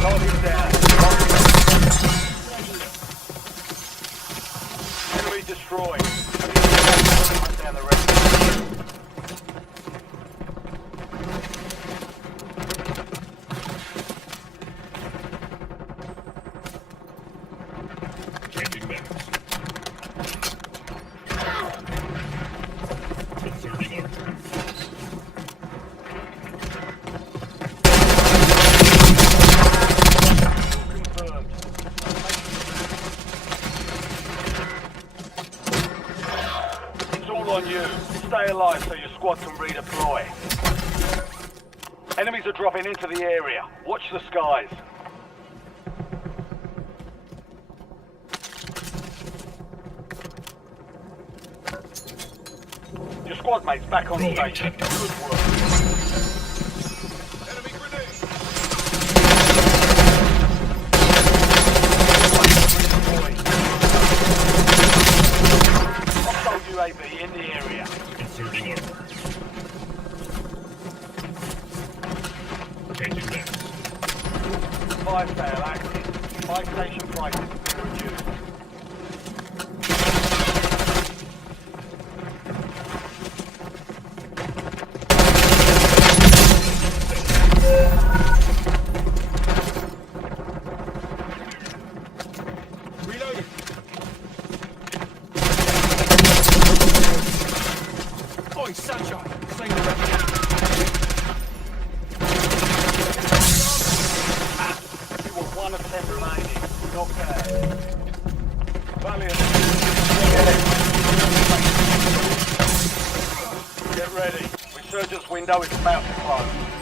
Target down. Enemy destroyed. Hunt down the rest of them. Changing maps. Inserting armor. Confirmed. It's all on you. Stay alive so your squad can redeploy. Enemies are dropping into the area. Watch the skies. Your squad mate's back on Rolling station. tactics. Good work. Enemy grenade. Hostile UAV in the area. Inserting armor. Changing maps. Fire sale active. Buy station prices have been reduced. Throwing sunshine. Sling the red. You were 1 of 10 remaining. Not bad. Valiant. Get ready. Resurgence window is about to close.